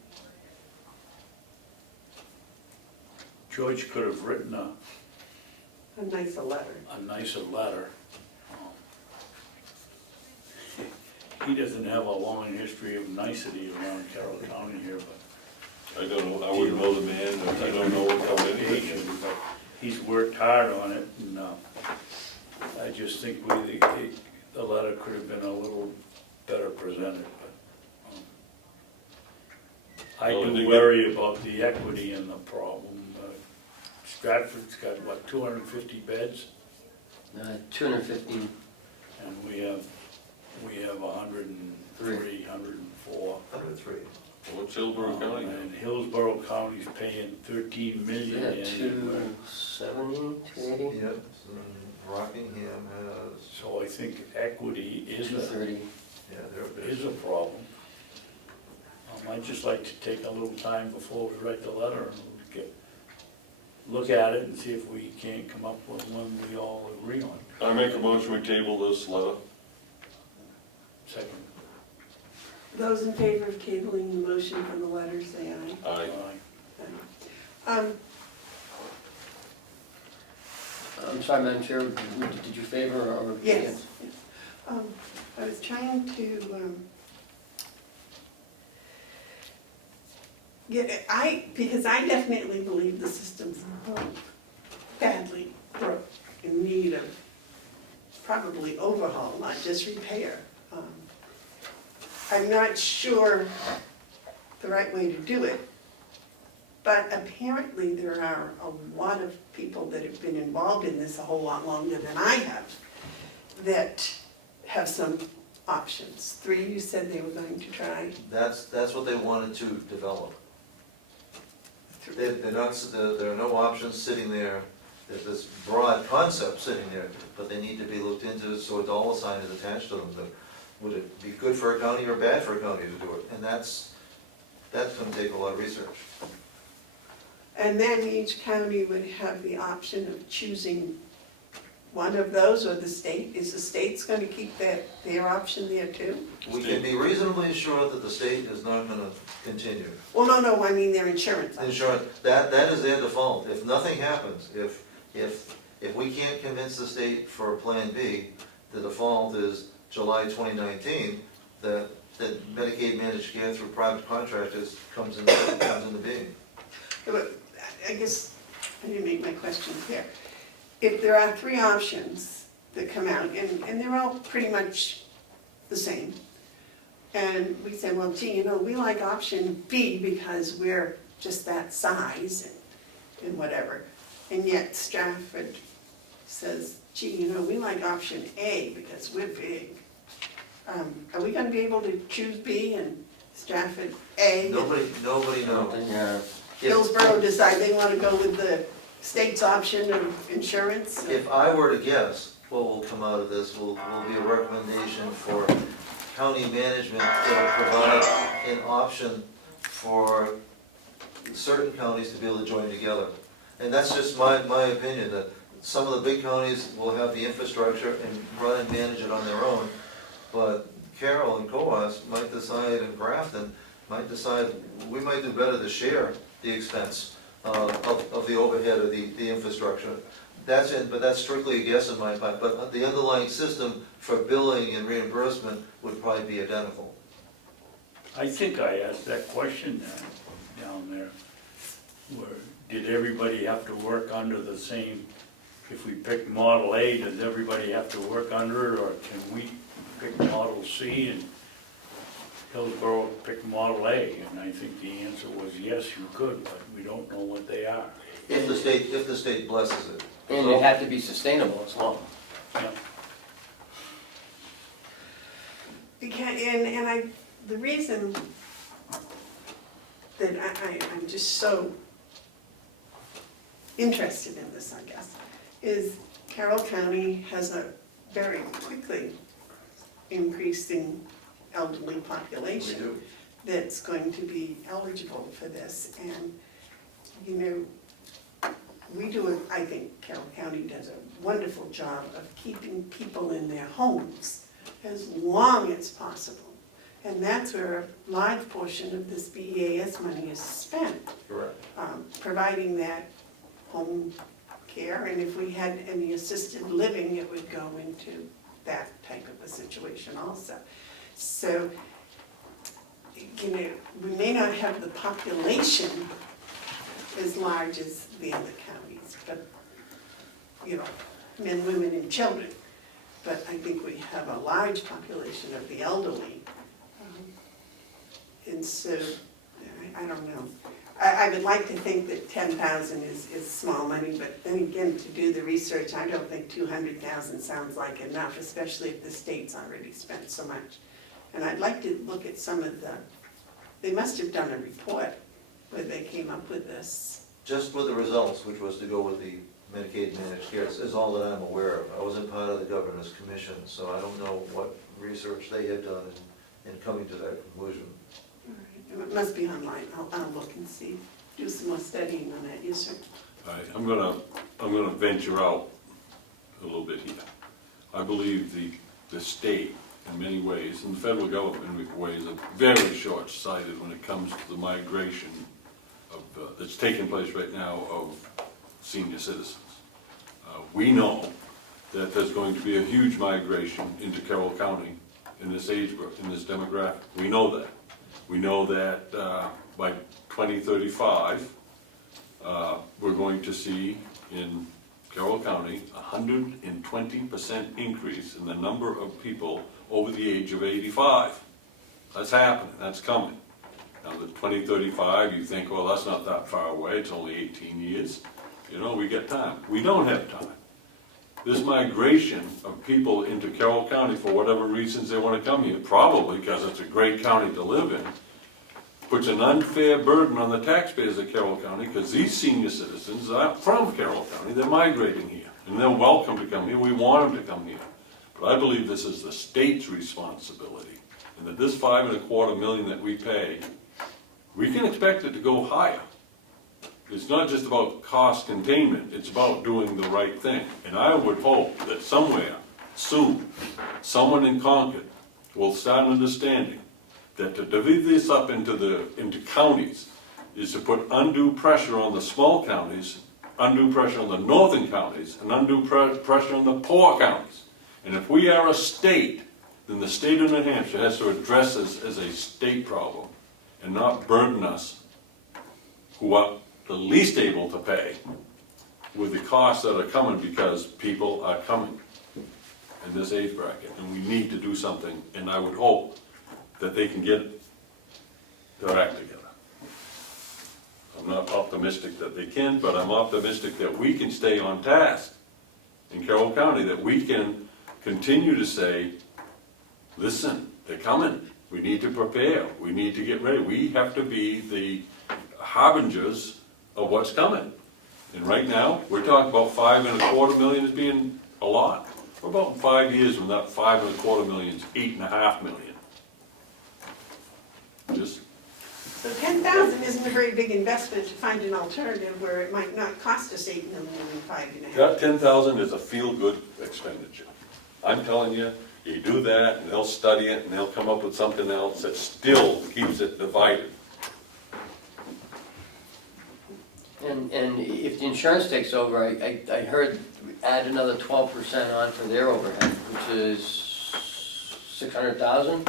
George could have written a nicer letter. nicer letter. He doesn't have a long history of nicety around Carroll County here, but I don't know, I wouldn't know the man, I don't know how anything is. but he's worked hard on it, and I just think the letter could have been a little better presented, but I Well, I do think worry about the equity in the problem. Stratford's got, what, 250 beds, 215, and we have 103, 104. 103. What's Hillsborough County? And Hillsborough County's paying 13 million. yeah, and 270, 280, Yep, Rockingham has, So I think equity is 230. yeah, they're a a bit. problem. I'd just like to take a little time before we write the letter and look at it and see if we can't come up with one we all agree on. I make a motion, we table this letter. Second. Those in favor of tabling the motion for the letter, say aye. Aye. I'm sorry, Madam Chair, did you favor or? Yes. I was trying to, because I definitely believe the system's badly broke, in need of probably overhaul, not just repair. I'm not sure the right way to do it, but apparently there are a lot of people that have been involved in this a whole lot longer than I have, that have some options. 3 you said they were going to try. That's what they wanted to develop. They're not, there are no options sitting there. There's this broad concept sitting there, but they need to be looked into, so a dollar sign is attached to them. Would it be good for a county or bad for a county to do it? And that's gonna take a lot of research. And then each county would have the option of choosing one of those, or the state. Is the state's gonna keep their option there too? We can be reasonably sure that the state is not gonna continue. Well, no, I mean their insurance option. Insurance, that is their default. If nothing happens, if we can't convince the state for Plan B, the default is July 2019, that Medicaid managed care through private contractors comes into being. But I guess I didn't make my question clear. If there are 3 options that come out, and they're all pretty much the same, and we say, well, gee, we like option B because we're just that size and whatever, and yet Stratford says, gee, we like option A because we're big. Are we gonna be able to choose B and Stratford A? Nobody knows. Yeah. Hillsborough decide they wanna go with the state's option of insurance? If I were to guess, what will come out of this will be a recommendation for county management to provide an option for certain counties to be able to join together. And that's just my opinion, that some of the big counties will have the infrastructure and run and manage it on their own, but Carroll and Coas might decide, and Grafton might decide, we might do better to share the expense of the overhead of the infrastructure. That's it, but that's strictly a guess on my part, but the underlying system for billing and reimbursement would probably be identical. I think I asked that question down there, where did everybody have to work under the same, if we pick Model A, does everybody have to work under it, or can we pick Model C and Hillsborough pick Model A? And I think the answer was yes, you could, but we don't know what they are. If the state blesses it. And it had to be sustainable as well. Yeah. The reason that I'm just so interested in this, I guess, is Carroll County has a very quickly increasing elderly population. We do. That's going to be eligible for this, and, you know, I think Carroll County does a wonderful job of keeping people in their homes as long as possible. And that's where a large portion of this BEAS money is spent, Correct. providing that home care, and if we had any assisted living, it would go into that type of a situation also. So, you know, we may not have the population as large as the other counties, but, you know, men, women, and children. But I think we have a large population of the elderly. And so, I don't know. I would like to think that 10,000 is small money, but then again, to do the research, I don't think 200,000 sounds like enough, especially if the state's already spent so much. And I'd like to look at some of they must have done a report where they came up with this. Just with the results, which was to go with the Medicaid managed care, is all that I'm aware of. I wasn't part of the governor's commission, so I don't know what research they had done in coming to that conclusion. All right. It must be online. I'll look and see, do some more studying on that. Yes, sir. All right, I'm gonna venture out a little bit here. I believe the state, in many ways, and the federal government in many ways, are very short-sighted when it comes to the migration that's taking place right now of senior citizens. We know that there's going to be a huge migration into Carroll County in this age group, in this demographic. We know that. We know that by 2035, we're going to see in Carroll County 120% increase in the number of people over the age of 85. That's happening, that's coming. Now, the 2035, you think, well, that's not that far away, it's only 18 years. You know, we get time. We don't have time. This migration of people into Carroll County for whatever reasons they want to come here, probably because it's a great county to live in, puts an unfair burden on the taxpayers of Carroll County, because these senior citizens are from Carroll County, they're migrating here, and they're welcome to come here, we want them to come here. But I believe this is the state's responsibility, and that this $5.25 million that we pay, we can expect it to go higher. It's not just about cost containment, it's about doing the right thing. And I would hope that somewhere, soon, someone in Concord will start understanding that to divide this up into counties is to put undue pressure on the small counties, undue pressure on the northern counties, and undue pressure on the poor counties. And if we are a state, then the state of New Hampshire has to address this as a state problem and not burden us, who are the least able to pay, with the costs that are coming because people are coming in this age bracket. And we need to do something, and I would hope that they can get their act together. I'm not optimistic that they can, but I'm optimistic that we can stay on task in Carroll County, that we can continue to say, listen, they're coming. We need to prepare. We need to get ready. We have to be the harbingers of what's coming. And right now, we're talking about $5.25 million as being a lot. We're about in 5 years when that $5.25 million is $8.5 million. Just So 10,000 isn't a very big investment to find an alternative where it might not cost us 8 million and 5.5. That 10,000 is a feel-good expenditure. I'm telling you, you do that, and they'll study it, and they'll come up with something else that still keeps it divided. And if the insurance takes over, I heard add another 12% on for their overhead, which is 600,000?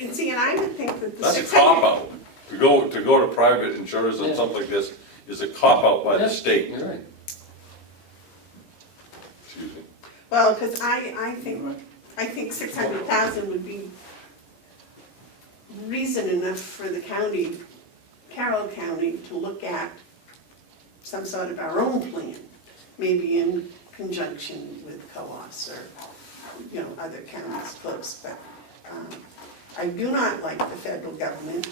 And see, and I would think that the That's a 600 cop-out. To go to private insurers on Yeah. something like this is a cop-out by the Yeah, state. You're right. Excuse me. Well, because I think 600,000 would be reason enough for the county, Carroll County, to look at some sort of our own plan, maybe in conjunction with COAS or, other counties close, but I do not like the federal government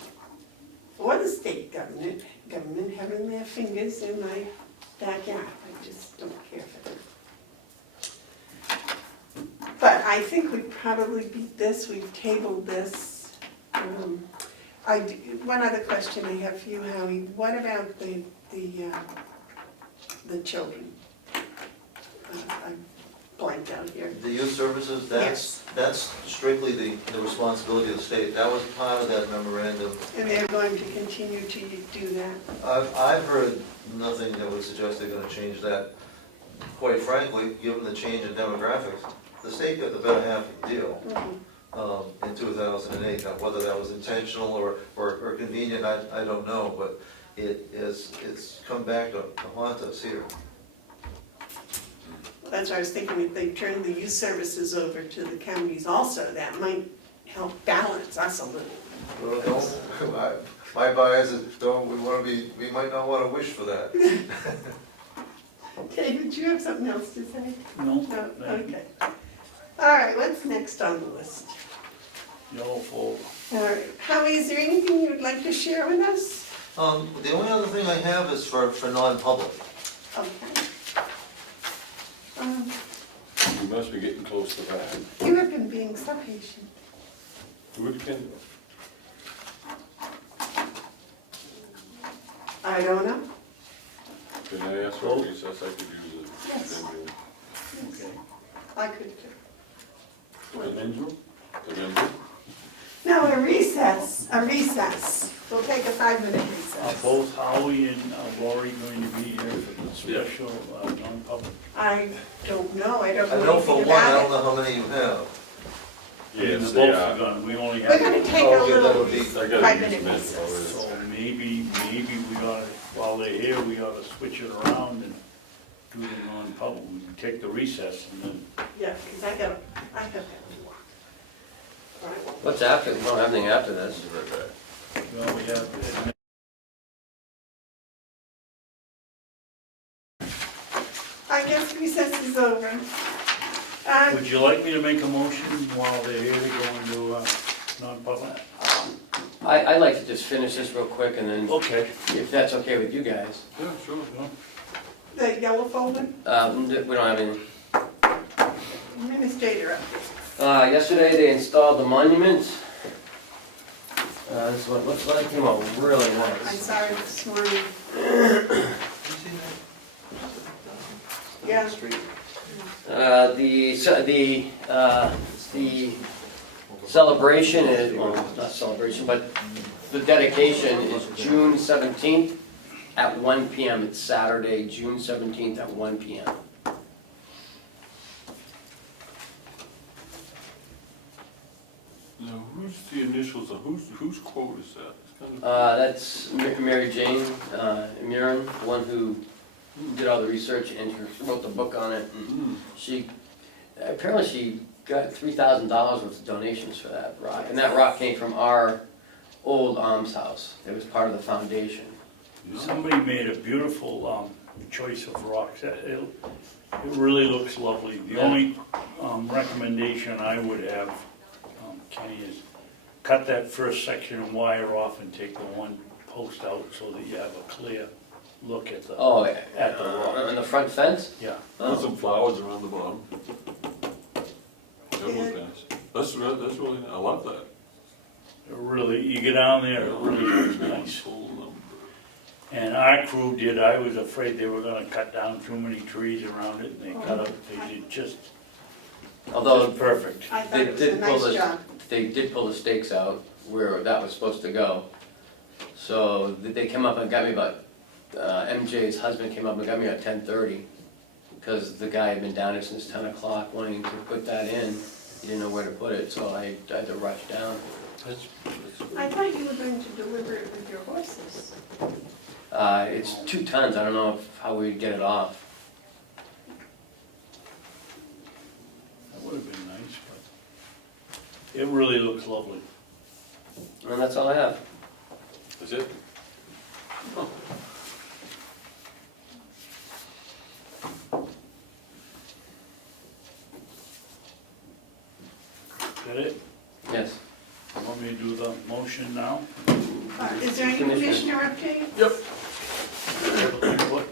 or the state government having their fingers in my backyard. I just don't care for them. But I think we probably beat this, we've tabled this. One other question I have for you, Howie, what about the children? I blanked out here. The youth services, Yes. that's strictly the responsibility of the state. That was part of that memorandum. And they're going to continue to do that? I've heard nothing that would suggest they're gonna change that. Quite frankly, given the change in demographics, the state got the better half of the deal in 2008. Now, whether that was intentional or convenient, I don't know, but it's come back to haunt us here. That's what I was thinking, if they turn the youth services over to the counties also, that might help balance us a little. Well, my bias is, we might not wanna wish for that. David, do you have something else to say? No? No, okay. All right, what's next on the list? Yellow folder. All right, Howie, is there anything you'd like to share with us? The only other thing I have is for non-public. Okay. You must be getting close to that. You have been being so patient. Which can, I don't know. can I ask for a recess? I could use it. Yes. Okay. I could do. And then, No, a recess. We'll take a 5-minute Are recess. both Howie and Lori going to be here for the special non-public? I don't know, I don't I know know for anything one, I about don't it. know how many you have. yes, The they both are. are gone, we only We're have. gonna take Oh, a okay, that little would be- I gotta 5-minute use them recess. So maybe we oughta, while they're here, we ought to switch it around and do the non-public. We can take the recess and then, Yeah, because I have that walk. All right. What's after, we don't have anything after this. well, we have, I guess recess is over. would you like me to make a motion while they're here to go into non-public? I'd like to just finish this real quick and then, Okay. if that's okay with you guys. Yeah, sure. The yellow folder, We don't have any. administrator update. Yesterday they installed the monument. This is what it looks like, came out really I nice. saw it this morning. Yeah. Street. The celebration is, well, not celebration, but the dedication is June 17th at 1 PM. It's Saturday, June 17th at 1 PM. Now, who's the initials, of whose quote is that? It's kind of- That's Mary Jane Murin, the one who did all the research and she wrote the book on it. And apparently she got $3,000 worth of donations for that rock. And that rock came from our old almshouse. It was part of the foundation. Somebody made a beautiful choice of rocks. It really looks lovely. The Yeah. only recommendation I would have, Kenny, is cut that first section of wire off and take the one post out so that you have a clear look at the, Oh, at the rock. on the front fence? Yeah. There's some flowers around the bottom. That was nice. That's really, I love that. Really, you get down there, it really is nice. And our crew did, I was afraid they were gonna cut down too many trees around it, and they cut up, they did just Although perfect. I thought they it was a did pull nice job. they did pull the stakes out where that was supposed to go. So they came up and got me about, MJ's husband came up and got me at 10:30, because the guy had been down there since 10 o'clock wanting to put that in. He didn't know where to put it, so I had to rush down. I thought you were going to deliver it with your horses. It's 2 tons, I don't know how we'd get it off. That would have been nice, but it really looks lovely. And that's all I have. That's it? Got it? Yes. You want me to do the motion now? Is there any Commissioner. commissioner update? Yep. What,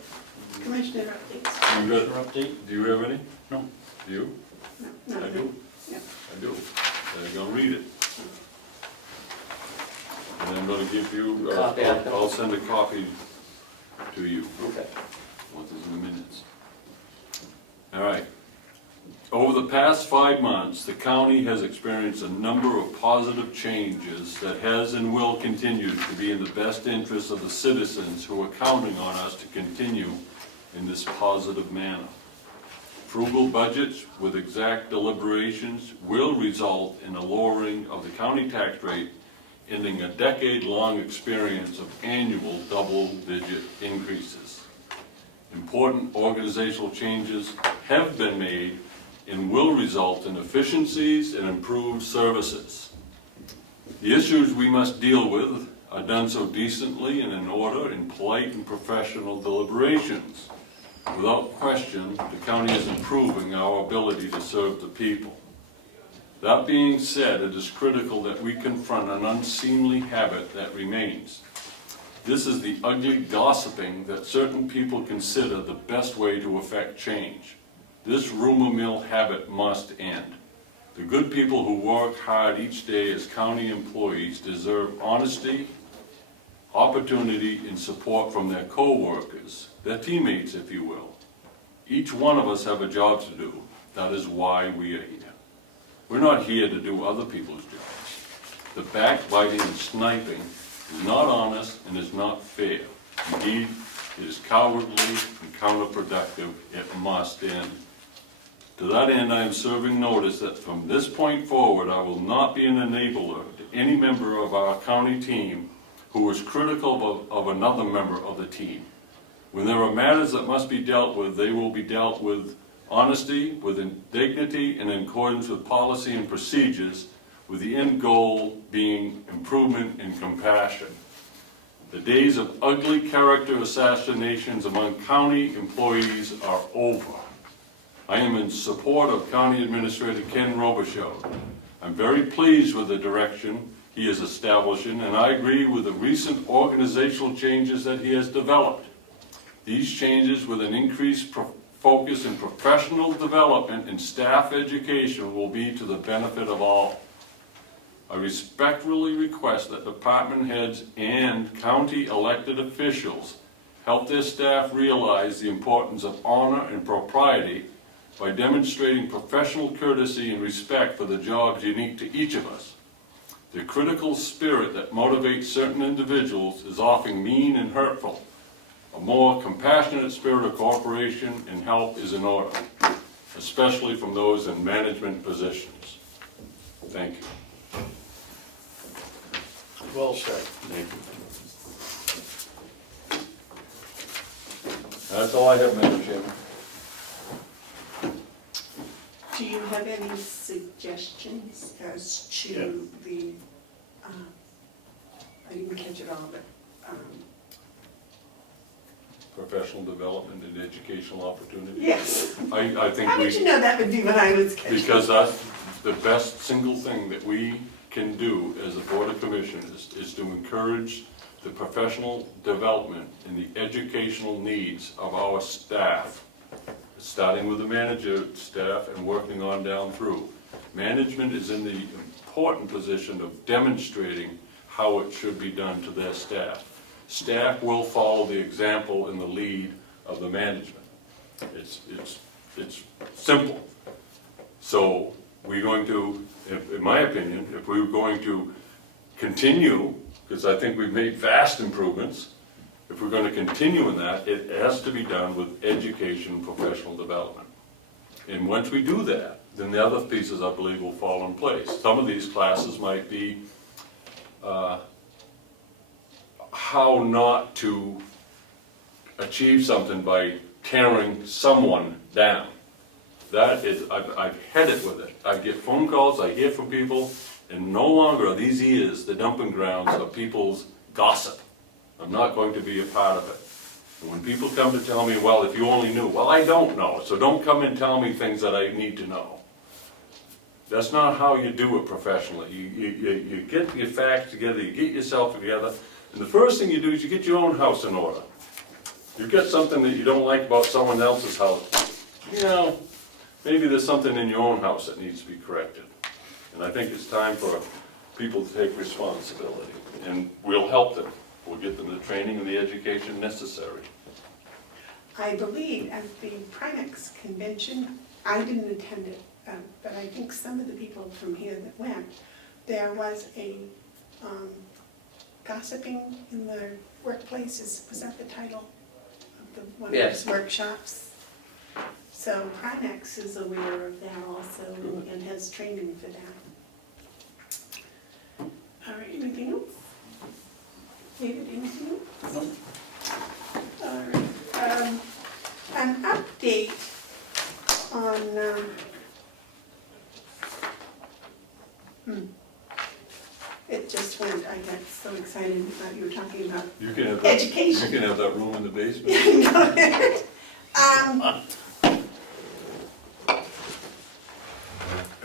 Commissioner updates? You got, your update? do you have any? No. Do you? No, I no. do. Yep. I do. And I'm gonna read it. And I'm gonna give you, Copy. I'll send a copy to you, Okay. once it's in the minutes. All right. Over the past 5 months, the county has experienced a number of positive changes that has and will continue to be in the best interest of the citizens who are counting on us to continue in this positive manner. Frugal budgets with exact deliberations will result in a lowering of the county tax rate, ending a decade-long experience of annual double-digit increases. Important organizational changes have been made and will result in efficiencies and improved services. The issues we must deal with are done so decently and in order in polite and professional deliberations. Without question, the county is improving our ability to serve the people. That being said, it is critical that we confront an unseemly habit that remains. This is the ugly gossiping that certain people consider the best way to effect change. This rumor mill habit must end. The good people who work hard each day as county employees deserve honesty, opportunity, and support from their co-workers, their teammates, if you will. Each one of us have a job to do. That is why we are here. We're not here to do other people's jobs. The backbiting and sniping is not honest and is not fair. Indeed, it is cowardly and counterproductive. It must end. To that end, I am serving notice that from this point forward, I will not be an enabler to any member of our county team who is critical of another member of the team. When there are matters that must be dealt with, they will be dealt with honesty, with dignity, and in accordance with policy and procedures, with the end goal being improvement and compassion. The days of ugly character assassinations among county employees are over. I am in support of County Administrator Ken Robichaud. I'm very pleased with the direction he is establishing, and I agree with the recent organizational changes that he has developed. These changes, with an increased focus in professional development and staff education, will be to the benefit of all. I respectfully request that department heads and county elected officials help their staff realize the importance of honor and propriety by demonstrating professional courtesy and respect for the jobs unique to each of us. The critical spirit that motivates certain individuals is often mean and hurtful. A more compassionate spirit of cooperation and help is in order, especially from those in management positions. Thank you. Well said. Thank you. That's all I have, Mr. Chairman. Do you have any suggestions as to the, I didn't catch it all, but, Professional development and educational opportunity. yes. I think How did you know that would be what I was catching? because that's the best single thing that we can do as a Board of Commissioners is to encourage the professional development and the educational needs of our staff, starting with the manager staff and working on down through. Management is in the important position of demonstrating how it should be done to their staff. Staff will follow the example and the lead of the management. It's simple. So we're going to, in my opinion, if we were going to continue, because I think we've made vast improvements, if we're going to continue in that, it has to be done with education and professional development. And once we do that, then the other pieces, I believe, will fall in place. Some of these classes might be how not to achieve something by tearing someone down. That is, I've had it with it. I get phone calls, I hear from people, and no longer are these ears the dumping grounds of people's gossip. I'm not going to be a part of it. And when people come to tell me, well, if you only knew, well, I don't know, so don't come and tell me things that I need to know. That's not how you do it professionally. You get your facts together, you get yourself together, and the first thing you do is you get your own house in order. You get something that you don't like about someone else's house, you know, maybe there's something in your own house that needs to be corrected. And I think it's time for people to take responsibility, and we'll help them. We'll get them the training and the education necessary. I believe at the Primex convention, I didn't attend it, but I think some of the people from here that went, there was a gossiping in the workplaces, was that the title of one of Yes. those workshops? So Primex is aware of that also and has training for that. All right, anything else? David, anything else? No. All right, an update on, it just went, I got so excited about you were talking about You can have that, education. you can have that room in the basement. Go ahead.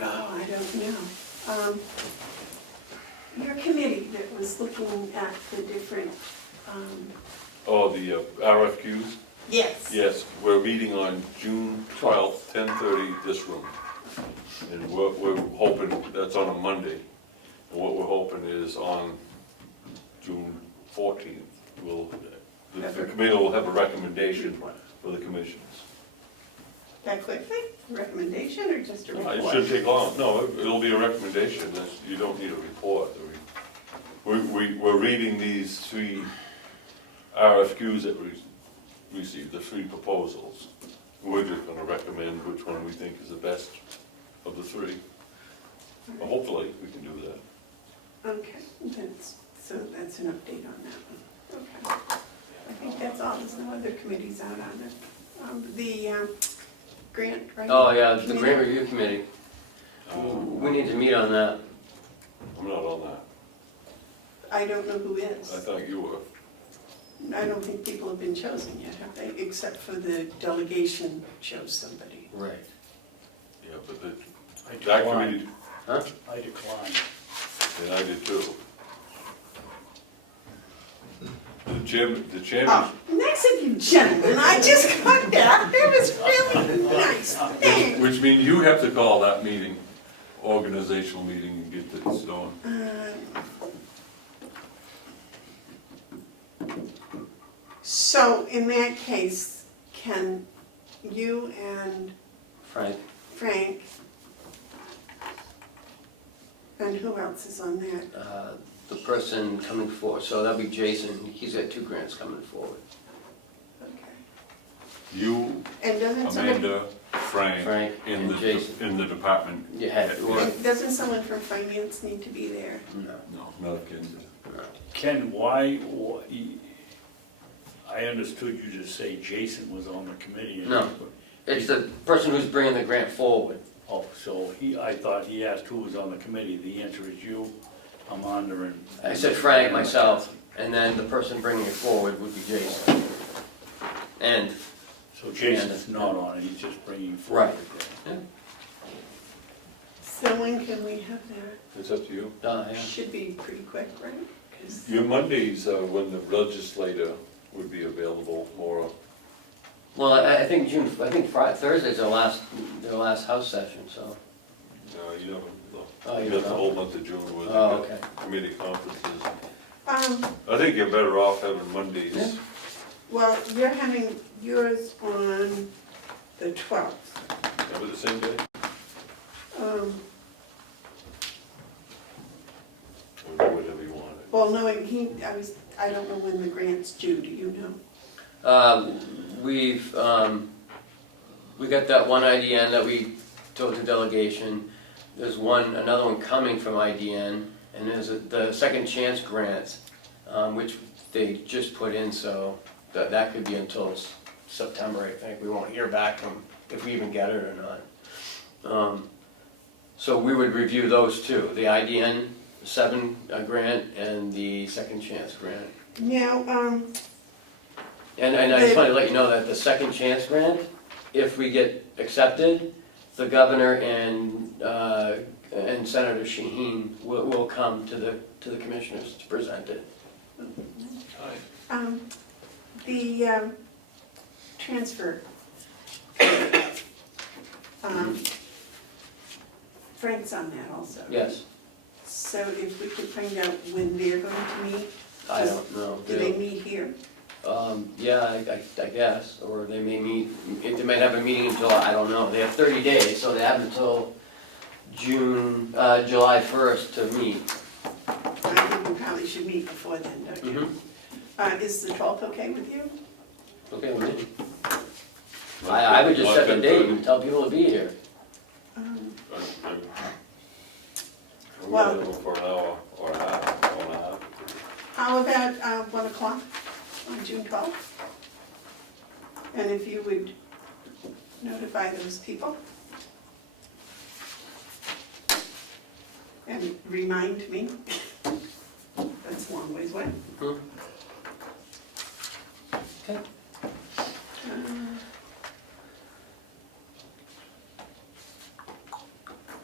Oh, I don't know. Your committee that was looking at the different, Oh, the RFQs? yes. Yes, we're meeting on June 12th, 10:30, this room. And we're hoping, that's on a Monday. And what we're hoping is on June 14th, the committee will have a recommendation for the commissions. That quickly? Recommendation or just a report? It shouldn't take long, no, it'll be a recommendation, you don't need a report. We're reading these 3 RFQs that we received, the 3 proposals. We're just gonna recommend which one we think is the best of the 3. Well, hopefully, we can do that. Okay, so that's an update on that one. Okay. I think that's all, there's no other committees out on it. The grant, right? Oh, yeah, the Committee? grant review committee. We need to meet on that. I'm not on that. I don't know who I is. thought you were. I don't think people have been chosen yet, have they? Except for the delegation chose somebody. Right. Yeah, but I that declined. committee, Huh? I declined. and I did too. The chairman, Oh, nice of you gentlemen, I just got that. That was really nice. Thanks. which means you have to call that meeting, organizational meeting, and get this going. So in that case, can you and Frank. Frank, and who else is on that? The person coming forward, so that'll be Jason, he's got 2 grants coming forward. Okay. You, And doesn't someone, Amanda, Frank, Frank in and the, Jason. in the department. Yeah, or, and doesn't someone from finance need to be there? no, No, not Kenzie. no. Ken, I understood you to say Jason was on the committee. No. It's the person who's bringing the grant forward. Oh, so I thought he asked who was on the committee. The answer is you, Amanda, and... I said Frank, myself, and then the person bringing it forward would be Jason. And, So Jason's not on it, he's just bringing forward the grant. So when can we have that? It's up to you. yeah. Should be pretty quick, right? 'Cause- Your Mondays are when the legislator would be available more. Well, I think Thursday's their last house session, so. You know, Oh, you You don't got the know? whole month of June with Oh, okay. committee conferences. Um, I think you're better off having Mondays. Yeah. well, you're having yours on the 12th. Have it the same day? Um, Or do whatever you want. well, no, I don't know when the grant's due, do you know? We got that one IDN that we told the delegation. There's another one coming from IDN, and there's the Second Chance grant, which they just put in, so that could be until September, I think. We won't hear back from if we even get it or not. So we would review those two, the IDN 7 grant and the Second Chance grant. Now, And I just wanted to let you know that the Second Chance grant, if we get accepted, the governor and Senator Shaheen will come to the commissioners to present it. the transfer. Frank's on that also. Yes, So if we could find out when they're going to meet, I don't know. do they meet here? Yeah, I guess, or they may meet, they might have a meeting in July, I don't know. They have 30 days, so they have until July 1st to meet. I think we probably should meet before then, don't you? Is the 12th okay with you? Okay, with me. I would just set the date and tell people to be here. Um, I'm Well- available for an hour or a half, hour and a half. How about 1 o'clock on June 12th? And if you would notify those people. And remind me. That's a long ways away. Mhm. Okay.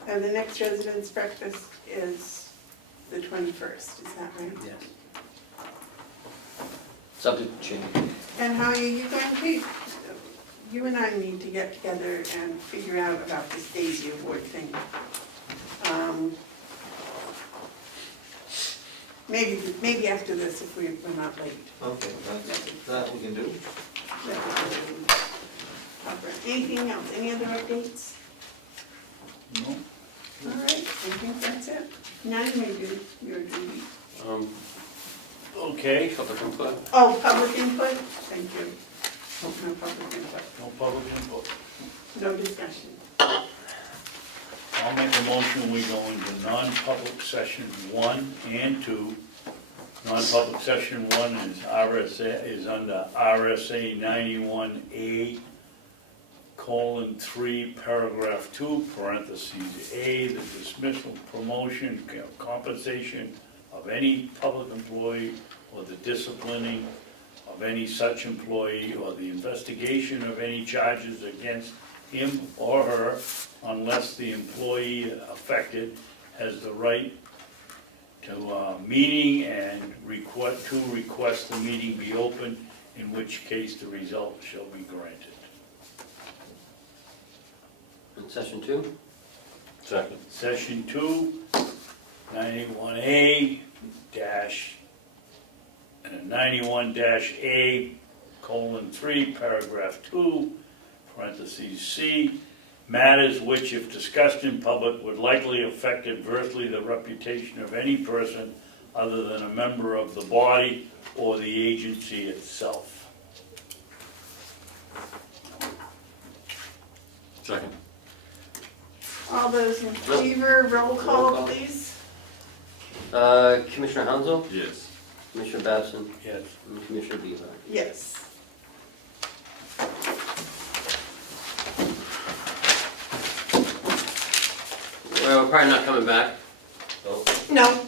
And the next residence breakfast is the 21st, is that right? Yes. Subject to change. And how are you going to, you and I need to get together and figure out about this Daisy Award thing. Maybe after this, if we're not late. Okay, that we can do. Anything else, any other updates? No? All right, I think that's it. Now you may do your duty. Okay, Public input. Oh, public input, thank you. No public input, no public input. no discussion. I'll make a motion, we go into non-public session 1 and 2. Non-public session 1 is is under RSA 91A, :3, paragraph 2, parentheses A, the dismissal, promotion, compensation of any public employee or the disciplining of any such employee or the investigation of any charges against him or her unless the employee affected has the right to a meeting and request the meeting be open, in which case the result shall be granted. In session 2? Second. Session 2, 91A dash, 91-A, :3, paragraph 2, parentheses C, matters which, if discussed in public, would likely affect adversely the reputation of any person other than a member of the body or the agency itself. Second. All those in favor, roll Roll call, call. please. Commissioner Hansel, Yes. Commissioner Babson, Yes. and Commissioner Beaver. Yes. Well, we're probably not coming back. No,